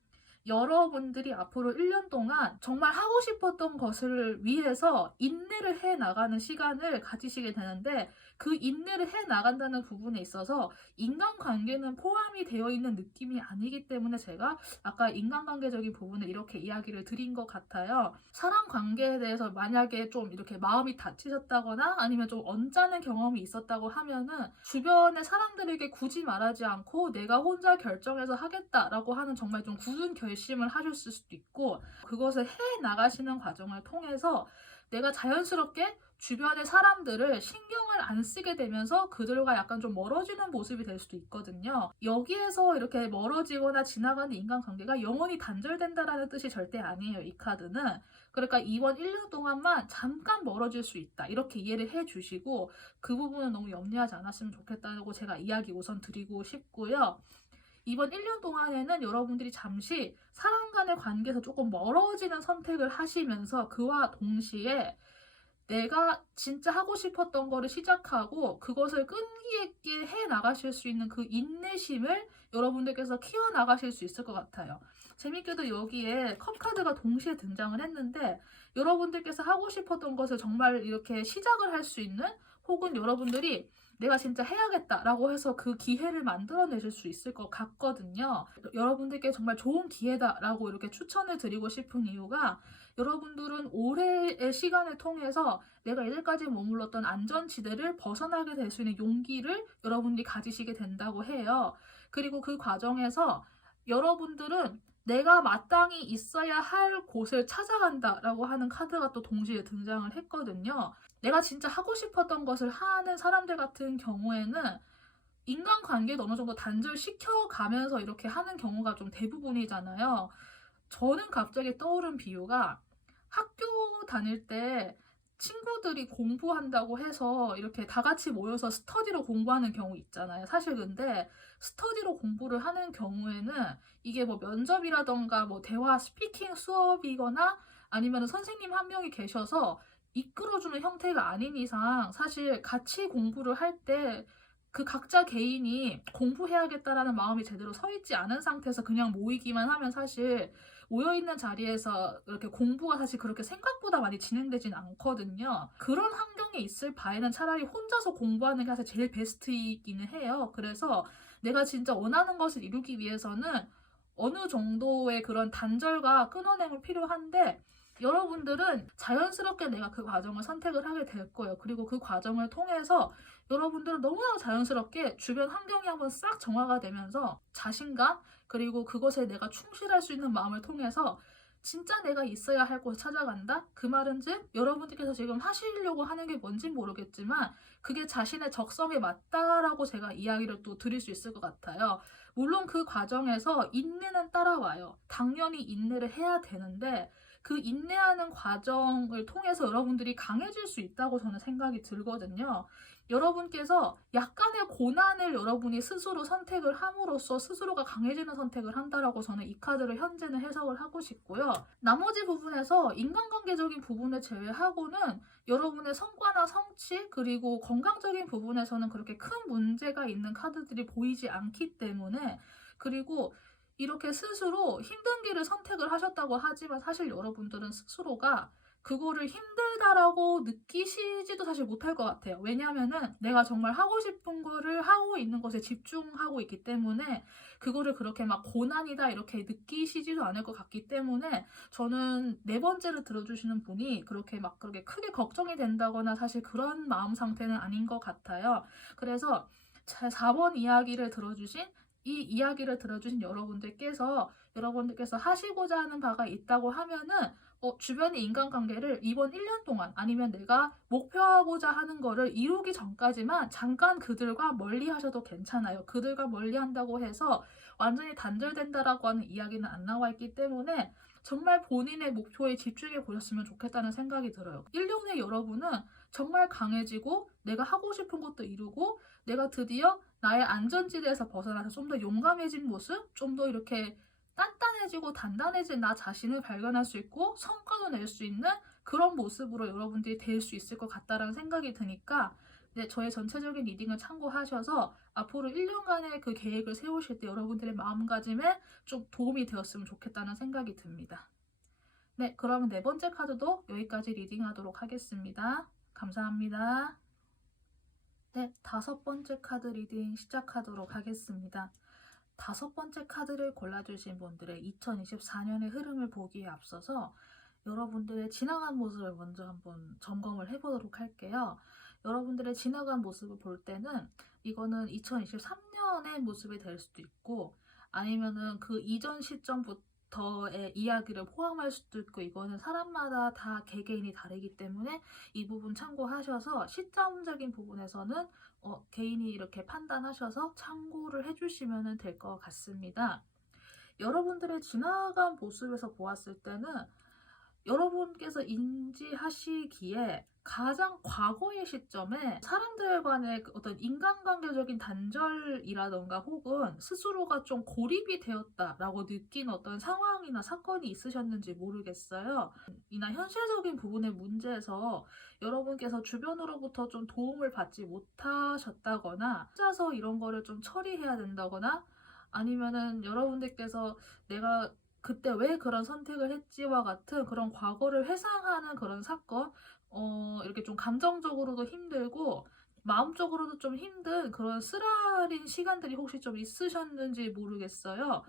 여러분들이 앞으로 1년 동안 정말 하고 싶었던 것을 위해서 인내를 해 나가는 시간을 가지시게 되는데, 그 인내를 해 나간다는 부분에 있어서 인간관계는 포함이 되어 있는 느낌이 아니기 때문에 제가 아까 인간관계적인 부분을 이렇게 이야기를 드린 것 같아요. 사람 관계에 대해서 만약에 좀 이렇게 마음이 다치셨다거나 아니면 좀 언짢은 경험이 있었다고 하면은 주변의 사람들에게 굳이 말하지 않고 내가 혼자 결정해서 하겠다라고 하는 정말 좀 굳은 결심을 하셨을 수도 있고, 그것을 해 나가시는 과정을 통해서 내가 자연스럽게 주변의 사람들을 신경을 안 쓰게 되면서 그들과 약간 좀 멀어지는 모습이 될 수도 있거든요. 여기에서 이렇게 멀어지거나 지나가는 인간관계가 영원히 단절된다라는 뜻이 절대 아니에요, 이 카드는. 그러니까 이번 1년 동안만 잠깐 멀어질 수 있다, 이렇게 이해를 해주시고 그 부분은 너무 염려하지 않았으면 좋겠다고 제가 이야기 우선 드리고 싶고요. 이번 1년 동안에는 여러분들이 잠시 사람 간의 관계에서 조금 멀어지는 선택을 하시면서 그와 동시에 내가 진짜 하고 싶었던 거를 시작하고 그것을 끈기 있게 해 나가실 수 있는 그 인내심을 여러분들께서 키워 나가실 수 있을 것 같아요. 재밌게도 여기에 컵카드가 동시에 등장을 했는데, 여러분들께서 하고 싶었던 것을 정말 이렇게 시작을 할 수 있는, 혹은 여러분들이 내가 진짜 해야겠다라고 해서 그 기회를 만들어내실 수 있을 것 같거든요. 여러분들께 정말 좋은 기회다라고 이렇게 추천을 드리고 싶은 이유가, 여러분들은 올해의 시간을 통해서 내가 이제까지 머물렀던 안전지대를 벗어나게 될 수 있는 용기를 여러분들이 가지시게 된다고 해요. 그리고 그 과정에서 여러분들은 내가 마땅히 있어야 할 곳을 찾아간다라고 하는 카드가 또 동시에 등장을 했거든요. 내가 진짜 하고 싶었던 것을 하는 사람들 같은 경우에는 인간관계도 어느 정도 단절시켜 가면서 이렇게 하는 경우가 좀 대부분이잖아요. 저는 갑자기 떠오른 비유가, 학교 다닐 때 친구들이 공부한다고 해서 이렇게 다 같이 모여서 스터디로 공부하는 경우 있잖아요. 사실 근데 스터디로 공부를 하는 경우에는 이게 뭐 면접이라던가 뭐 대화 스피킹 수업이거나 아니면 선생님 한 명이 계셔서 이끌어주는 형태가 아닌 이상 사실 같이 공부를 할 때 그 각자 개인이 공부해야겠다라는 마음이 제대로 서 있지 않은 상태에서 그냥 모이기만 하면 사실 모여있는 자리에서 이렇게 공부가 사실 그렇게 생각보다 많이 진행되진 않거든요. 그런 환경에 있을 바에는 차라리 혼자서 공부하는 게 사실 제일 베스트이기는 해요. 그래서 내가 진짜 원하는 것을 이루기 위해서는 어느 정도의 그런 단절과 끊어냄이 필요한데, 여러분들은 자연스럽게 내가 그 과정을 선택을 하게 될 거예요. 그리고 그 과정을 통해서 여러분들은 너무나 자연스럽게 주변 환경이 한번 싹 정화가 되면서 자신감, 그리고 그것에 내가 충실할 수 있는 마음을 통해서 진짜 내가 있어야 할 곳을 찾아간다? 그 말은즉 여러분들께서 지금 하시려고 하는 게 뭔진 모르겠지만 그게 자신의 적성에 맞다라고 제가 이야기를 또 드릴 수 있을 것 같아요. 물론 그 과정에서 인내는 따라와요. 당연히 인내를 해야 되는데 그 인내하는 과정을 통해서 여러분들이 강해질 수 있다고 저는 생각이 들거든요. 여러분께서 약간의 고난을 여러분이 스스로 선택을 함으로써 스스로가 강해지는 선택을 한다라고 저는 이 카드를 현재는 해석을 하고 싶고요. 나머지 부분에서 인간관계적인 부분을 제외하고는 여러분의 성과나 성취 그리고 건강적인 부분에서는 그렇게 큰 문제가 있는 카드들이 보이지 않기 때문에, 그리고 이렇게 스스로 힘든 길을 선택을 하셨다고 하지만 사실 여러분들은 스스로가 그거를 힘들다라고 느끼시지도 사실 못할 것 같아요. 왜냐하면은 내가 정말 하고 싶은 거를 하고 있는 것에 집중하고 있기 때문에 그거를 그렇게 막 고난이다 이렇게 느끼시지도 않을 것 같기 때문에, 저는 네 번째를 들어주시는 분이 그렇게 막 그렇게 크게 걱정이 된다거나 사실 그런 마음 상태는 아닌 것 같아요. 그래서 제 4번 이야기를 들어주신 이 이야기를 들어주신 여러분들께서 하시고자 하는 바가 있다고 하면은 주변의 인간관계를 이번 1년 동안 아니면 내가 목표하고자 하는 거를 이루기 전까지만 잠깐 그들과 멀리 하셔도 괜찮아요. 그들과 멀리 한다고 해서 완전히 단절된다라고 하는 이야기는 안 나와 있기 때문에 정말 본인의 목표에 집중해 보셨으면 좋겠다는 생각이 들어요. 1년 후에 여러분은 정말 강해지고 내가 하고 싶은 것도 이루고 내가 드디어 나의 안전지대에서 벗어나서 좀 더 용감해진 모습, 좀 더 이렇게 단단해지고 단단해진 나 자신을 발견할 수 있고 성과도 낼 수 있는 그런 모습으로 여러분들이 될 수 있을 것 같다라는 생각이 드니까 네, 저의 전체적인 리딩을 참고하셔서 앞으로 1년간의 그 계획을 세우실 때 여러분들의 마음가짐에 좀 도움이 되었으면 좋겠다는 생각이 듭니다. 네, 그러면 네 번째 카드도 여기까지 리딩하도록 하겠습니다. 감사합니다. 네, 다섯 번째 카드 리딩 시작하도록 하겠습니다. 다섯 번째 카드를 골라주신 분들의 2024년의 흐름을 보기에 앞서서 여러분들의 지나간 모습을 먼저 한번 점검을 해보도록 할게요. 여러분들의 지나간 모습을 볼 때는 이거는 2023년의 모습이 될 수도 있고 아니면은 그 이전 시점부터의 이야기를 포함할 수도 있고 이거는 사람마다 다 개개인이 다르기 때문에 이 부분 참고하셔서 시점적인 부분에서는 개인이 이렇게 판단하셔서 참고를 해주시면 될 것 같습니다. 여러분들의 지나간 모습에서 보았을 때는 여러분께서 인지하시기에 가장 과거의 시점에 사람들 간의 어떤 인간관계적인 단절이라던가 혹은 스스로가 좀 고립이 되었다라고 느낀 어떤 상황이나 사건이 있으셨는지 모르겠어요. 이나 현실적인 부분의 문제에서 여러분께서 주변으로부터 좀 도움을 받지 못하셨다거나 혼자서 이런 거를 좀 처리해야 된다거나 아니면은 여러분들께서 내가 그때 왜 그런 선택을 했지와 같은 그런 과거를 회상하는 그런 사건, 이렇게 좀 감정적으로도 힘들고 마음적으로도 좀 힘든 그런 쓰라린 시간들이 혹시 좀 있으셨는지 모르겠어요.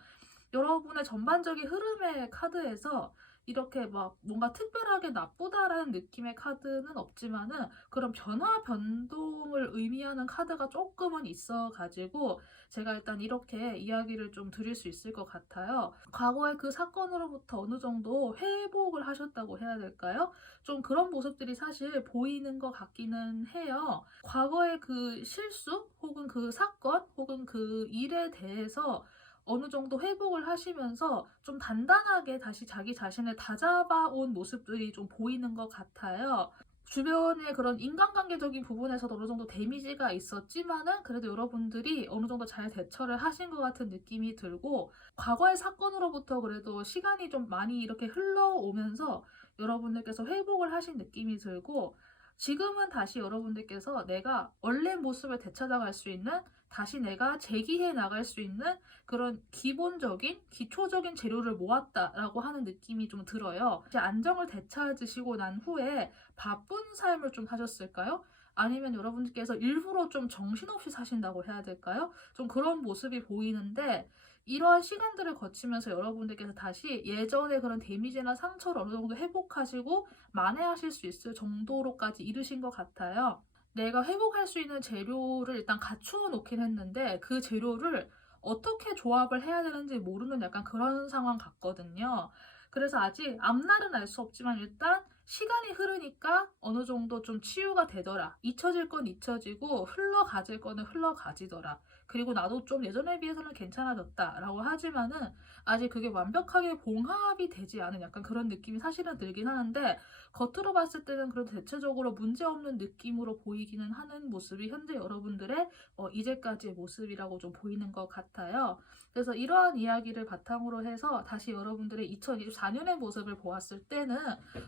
여러분의 전반적인 흐름의 카드에서 이렇게 막 뭔가 특별하게 나쁘다라는 느낌의 카드는 없지만은 그런 변화 변동을 의미하는 카드가 조금은 있어가지고 제가 일단 이렇게 이야기를 좀 드릴 수 있을 것 같아요. 과거의 그 사건으로부터 어느 정도 회복을 하셨다고 해야 될까요? 좀 그런 모습들이 사실 보이는 것 같기는 해요. 과거의 그 실수 혹은 그 사건 혹은 그 일에 대해서 어느 정도 회복을 하시면서 좀 단단하게 다시 자기 자신을 다잡아온 모습들이 좀 보이는 것 같아요. 주변의 그런 인간관계적인 부분에서도 어느 정도 데미지가 있었지만은 그래도 여러분들이 어느 정도 잘 대처를 하신 것 같은 느낌이 들고 과거의 사건으로부터 그래도 시간이 좀 많이 이렇게 흘러오면서 여러분들께서 회복을 하신 느낌이 들고 지금은 다시 여러분들께서 내가 원래 모습을 되찾아갈 수 있는 다시 내가 재기해 나갈 수 있는 그런 기본적인 기초적인 재료를 모았다라고 하는 느낌이 좀 들어요. 이제 안정을 되찾으시고 난 후에 바쁜 삶을 좀 사셨을까요? 아니면 여러분들께서 일부러 좀 정신없이 사신다고 해야 될까요? 좀 그런 모습이 보이는데 이러한 시간들을 거치면서 여러분들께서 다시 예전의 그런 데미지나 상처를 어느 정도 회복하시고 만회하실 수 있을 정도로까지 이르신 것 같아요. 내가 회복할 수 있는 재료를 일단 갖추어 놓긴 했는데 그 재료를 어떻게 조합을 해야 되는지 모르는 약간 그런 상황 같거든요. 그래서 아직 앞날은 알 수 없지만 일단 시간이 흐르니까 어느 정도 좀 치유가 되더라. 잊혀질 건 잊혀지고 흘러가질 거는 흘러가지더라. 그리고 나도 좀 예전에 비해서는 괜찮아졌다라고 하지만은 아직 그게 완벽하게 봉합이 되지 않은 약간 그런 느낌이 사실은 들긴 하는데 겉으로 봤을 때는 그래도 대체적으로 문제없는 느낌으로 보이기는 하는 모습이 현재 여러분들의 이제까지의 모습이라고 좀 보이는 것 같아요. 그래서 이러한 이야기를 바탕으로 해서 다시 여러분들의 2024년의 모습을 보았을 때는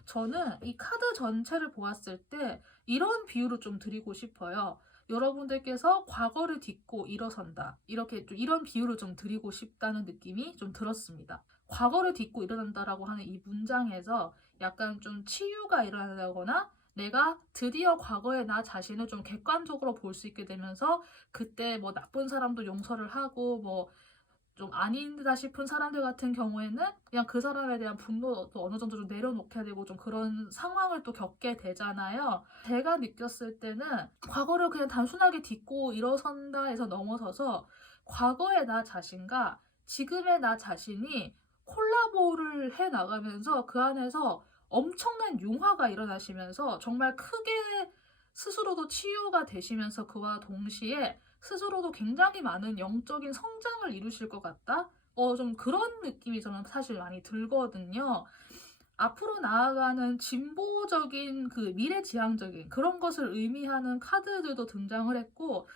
저는 이 카드 전체를 보았을 때 이런 비유를 좀 드리고 싶어요. 여러분들께서 과거를 딛고 일어선다. 이렇게 좀 이런 비유를 좀 드리고 싶다는 느낌이 좀 들었습니다. 과거를 딛고 일어난다라고 하는 이 문장에서 약간 좀 치유가 일어나거나 내가 드디어 과거의 나 자신을 좀 객관적으로 볼 수 있게 되면서 그때 뭐 나쁜 사람도 용서를 하고 뭐 좀 아니다 싶은 사람들 같은 경우에는 그냥 그 사람에 대한 분노도 어느 정도 좀 내려놓게 되고 좀 그런 상황을 또 겪게 되잖아요. 제가 느꼈을 때는 과거를 그냥 단순하게 딛고 일어선다에서 넘어서서 과거의 나 자신과 지금의 나 자신이 콜라보를 해 나가면서 그 안에서 엄청난 융화가 일어나시면서 정말 크게 스스로도 치유가 되시면서 그와 동시에 스스로도 굉장히 많은 영적인 성장을 이루실 것 같다? 좀 그런 느낌이 저는 사실 많이 들거든요. 앞으로 나아가는 진보적인 그 미래지향적인 그런 것을 의미하는 카드들도 등장을 했고,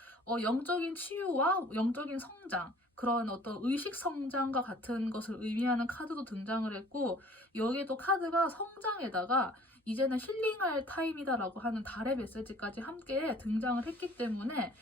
영적인 치유와 영적인 성장, 그런 어떤 의식 성장과 같은 것을 의미하는 카드도 등장을 했고, 여기에도 카드가 성장에다가 이제는 힐링할 타임이다라고 하는 달의 메시지까지 함께 등장을 했기 때문에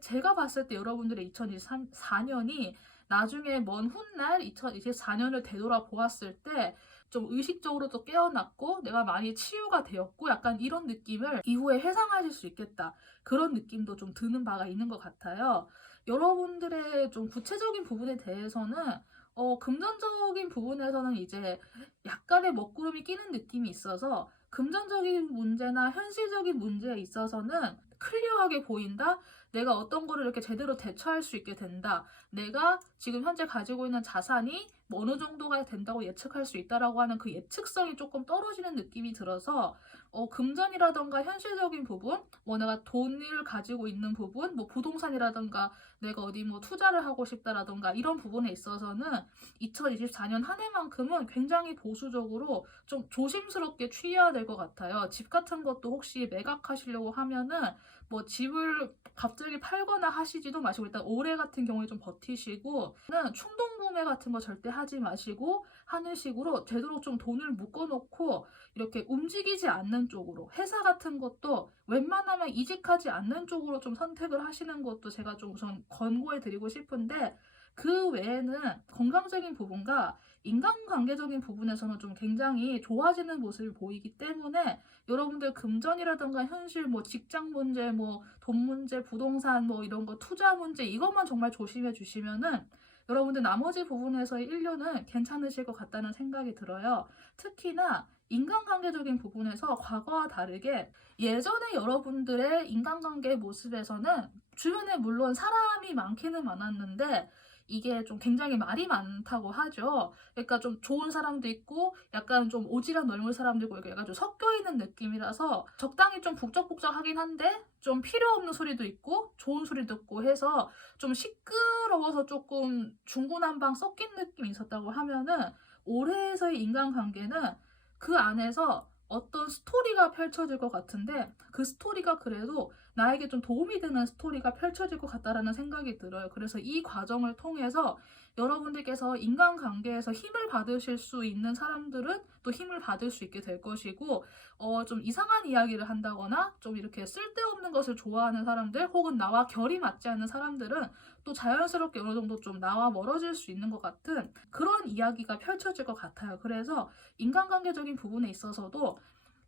제가 봤을 때 여러분들의 2024년이 나중에 먼 훗날 2024년을 되돌아보았을 때 좀 의식적으로 또 깨어났고 내가 많이 치유가 되었고 약간 이런 느낌을 이후에 회상하실 수 있겠다. 그런 느낌도 좀 드는 바가 있는 것 같아요. 여러분들의 좀 구체적인 부분에 대해서는 금전적인 부분에서는 이제 약간의 먹구름이 끼는 느낌이 있어서 금전적인 문제나 현실적인 문제에 있어서는 클리어하게 보인다. 내가 어떤 거를 이렇게 제대로 대처할 수 있게 된다. 내가 지금 현재 가지고 있는 자산이 뭐 어느 정도가 된다고 예측할 수 있다라고 하는 그 예측성이 조금 떨어지는 느낌이 들어서 금전이라던가 현실적인 부분, 뭐 내가 돈을 가지고 있는 부분, 뭐 부동산이라던가 내가 어디 뭐 투자를 하고 싶다라던가 이런 부분에 있어서는 2024년 한 해만큼은 굉장히 보수적으로 좀 조심스럽게 취해야 될 것 같아요. 집 같은 것도 혹시 매각하시려고 하면은 뭐 집을 갑자기 팔거나 하시지도 마시고 일단 올해 같은 경우에 좀 버티시고 충동 구매 같은 거 절대 하지 마시고 하는 식으로 되도록 좀 돈을 묶어놓고 이렇게 움직이지 않는 쪽으로 회사 같은 것도 웬만하면 이직하지 않는 쪽으로 좀 선택을 하시는 것도 제가 좀 우선 권고해 드리고 싶은데 그 외에는 건강적인 부분과 인간관계적인 부분에서는 좀 굉장히 좋아지는 모습이 보이기 때문에 여러분들 금전이라든가 현실 뭐 직장 문제 뭐 돈 문제 부동산 뭐 이런 거 투자 문제 이것만 정말 조심해 주시면은 여러분들 나머지 부분에서의 1년은 괜찮으실 것 같다는 생각이 들어요. 특히나 인간관계적인 부분에서 과거와 다르게 예전에 여러분들의 인간관계 모습에서는 주변에 물론 사람이 많기는 많았는데 이게 좀 굉장히 말이 많다고 하죠. 그러니까 좀 좋은 사람도 있고 약간 좀 오지랖 넓은 사람도 있고 약간 좀 섞여 있는 느낌이라서 적당히 좀 북적북적하긴 한데 좀 필요 없는 소리도 있고 좋은 소리도 있고 해서 좀 시끄러워서 조금 중구난방 섞인 느낌이 있었다고 하면은 올해에서의 인간관계는 그 안에서 어떤 스토리가 펼쳐질 것 같은데 그 스토리가 그래도 나에게 좀 도움이 되는 스토리가 펼쳐질 것 같다라는 생각이 들어요. 그래서 이 과정을 통해서 여러분들께서 인간관계에서 힘을 받으실 수 있는 사람들은 또 힘을 받을 수 있게 될 것이고 좀 이상한 이야기를 한다거나 좀 이렇게 쓸데없는 것을 좋아하는 사람들 혹은 나와 결이 맞지 않는 사람들은 또 자연스럽게 어느 정도 좀 나와 멀어질 수 있는 것 같은 그런 이야기가 펼쳐질 것 같아요. 그래서 인간관계적인 부분에 있어서도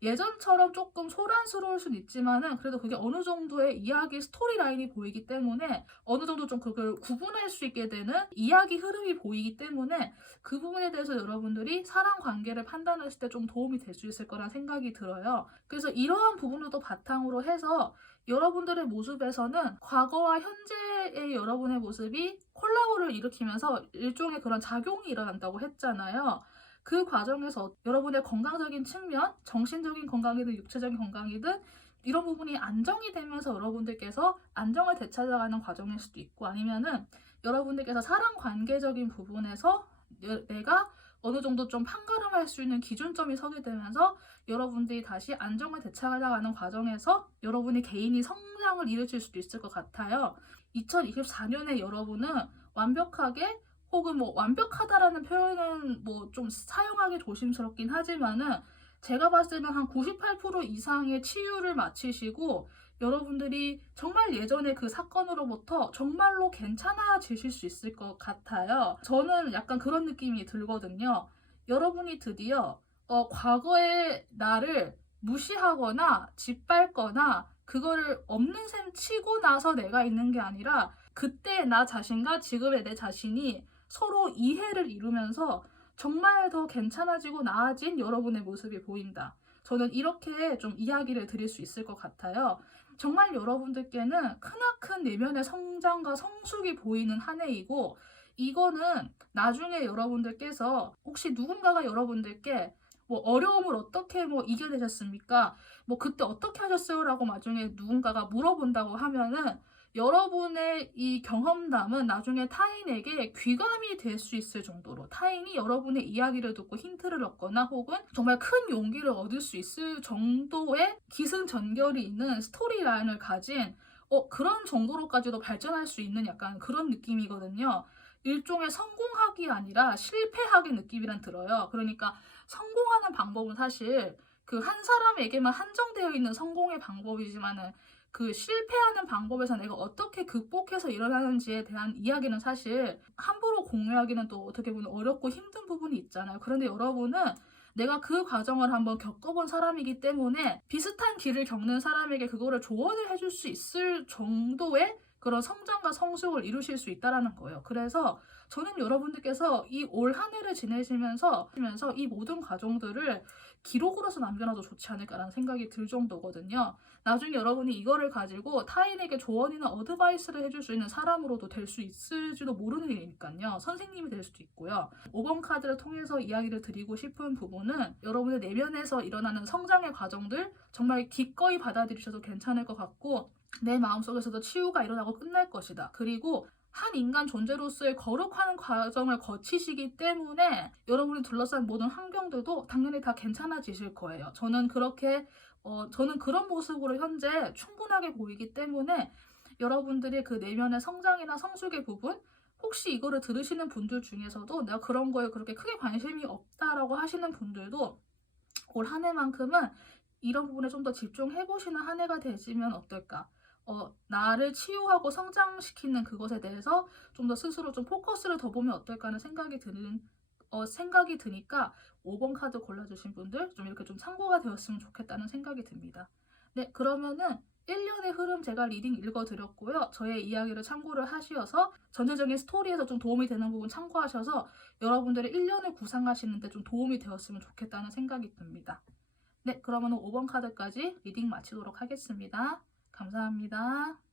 예전처럼 조금 소란스러울 수는 있지만은 그래도 그게 어느 정도의 이야기 스토리 라인이 보이기 때문에 어느 정도 좀 그걸 구분할 수 있게 되는 이야기 흐름이 보이기 때문에 그 부분에 대해서 여러분들이 사람 관계를 판단했을 때 좀 도움이 될 수 있을 거란 생각이 들어요. 그래서 이러한 부분을 또 바탕으로 해서 여러분들의 모습에서는 과거와 현재의 여러분의 모습이 콜라보를 일으키면서 일종의 그런 작용이 일어난다고 했잖아요. 그 과정에서 여러분의 건강적인 측면, 정신적인 건강이든 육체적인 건강이든 이런 부분이 안정이 되면서 여러분들께서 안정을 되찾아가는 과정일 수도 있고 아니면은 여러분들께서 사람 관계적인 부분에서 내가 어느 정도 좀 판가름할 수 있는 기준점이 서게 되면서 여러분들이 다시 안정을 되찾아가는 과정에서 여러분의 개인이 성장을 이루실 수도 있을 것 같아요. 2024년에 여러분은 완벽하게 혹은 뭐 완벽하다라는 표현은 뭐 좀 사용하기 조심스럽긴 하지만은 제가 봤을 때는 한 98% 이상의 치유를 마치시고 여러분들이 정말 예전에 그 사건으로부터 정말로 괜찮아지실 수 있을 것 같아요. 저는 약간 그런 느낌이 들거든요. 여러분이 드디어 과거의 나를 무시하거나 짓밟거나 그거를 없는 셈 치고 나서 내가 있는 게 아니라 그때 나 자신과 지금의 내 자신이 서로 이해를 이루면서 정말 더 괜찮아지고 나아진 여러분의 모습이 보인다. 저는 이렇게 좀 이야기를 드릴 수 있을 것 같아요. 정말 여러분들께는 크나큰 내면의 성장과 성숙이 보이는 한 해이고 이거는 나중에 여러분들께서 혹시 누군가가 여러분들께 뭐 어려움을 어떻게 뭐 이겨내셨습니까? 뭐 그때 어떻게 하셨어요? 라고 나중에 누군가가 물어본다고 하면은 여러분의 이 경험담은 나중에 타인에게 귀감이 될 수 있을 정도로 타인이 여러분의 이야기를 듣고 힌트를 얻거나 혹은 정말 큰 용기를 얻을 수 있을 정도의 기승전결이 있는 스토리라인을 가진 그런 정도로까지도 발전할 수 있는 약간 그런 느낌이거든요. 일종의 성공학이 아니라 실패학의 느낌이란 들어요. 그러니까 성공하는 방법은 사실 그 한 사람에게만 한정되어 있는 성공의 방법이지만은 그 실패하는 방법에서 내가 어떻게 극복해서 일어나는지에 대한 이야기는 사실 함부로 공유하기는 또 어떻게 보면 어렵고 힘든 부분이 있잖아요. 그런데 여러분은 내가 그 과정을 한번 겪어본 사람이기 때문에 비슷한 길을 겪는 사람에게 그거를 조언을 해줄 수 있을 정도의 그런 성장과 성숙을 이루실 수 있다라는 거예요. 그래서 저는 여러분들께서 이 올 한 해를 지내시면서 이 모든 과정들을 기록으로서 남겨놔도 좋지 않을까라는 생각이 들 정도거든요. 나중에 여러분이 이거를 가지고 타인에게 조언이나 어드바이스를 해줄 수 있는 사람으로도 될 수 있을지도 모르는 일이니까요. 선생님이 될 수도 있고요. 5번 카드를 통해서 이야기를 드리고 싶은 부분은 여러분의 내면에서 일어나는 성장의 과정들 정말 기꺼이 받아들이셔도 괜찮을 것 같고 내 마음속에서도 치유가 일어나고 끝날 것이다. 그리고 한 인간 존재로서의 거룩한 과정을 거치시기 때문에 여러분이 둘러싼 모든 환경들도 당연히 다 괜찮아지실 거예요. 저는 그런 모습으로 현재 충분하게 보이기 때문에 여러분들이 그 내면의 성장이나 성숙의 부분, 혹시 이거를 들으시는 분들 중에서도 내가 그런 거에 그렇게 크게 관심이 없다라고 하시는 분들도 올 한 해만큼은 이런 부분에 좀 더 집중해보시는 한 해가 되시면 어떨까? 나를 치유하고 성장시키는 그것에 대해서 좀 더 스스로 좀 포커스를 더 보면 어떨까 하는 생각이 드니까 5번 카드 골라주신 분들 좀 이렇게 좀 참고가 되었으면 좋겠다는 생각이 듭니다. 네, 그러면은 1년의 흐름 제가 리딩 읽어드렸고요. 저의 이야기를 참고를 하셔서 전체적인 스토리에서 좀 도움이 되는 부분 참고하셔서 여러분들의 1년을 구상하시는데 좀 도움이 되었으면 좋겠다는 생각이 듭니다. 네, 그러면 5번 카드까지 리딩 마치도록 하겠습니다. 감사합니다.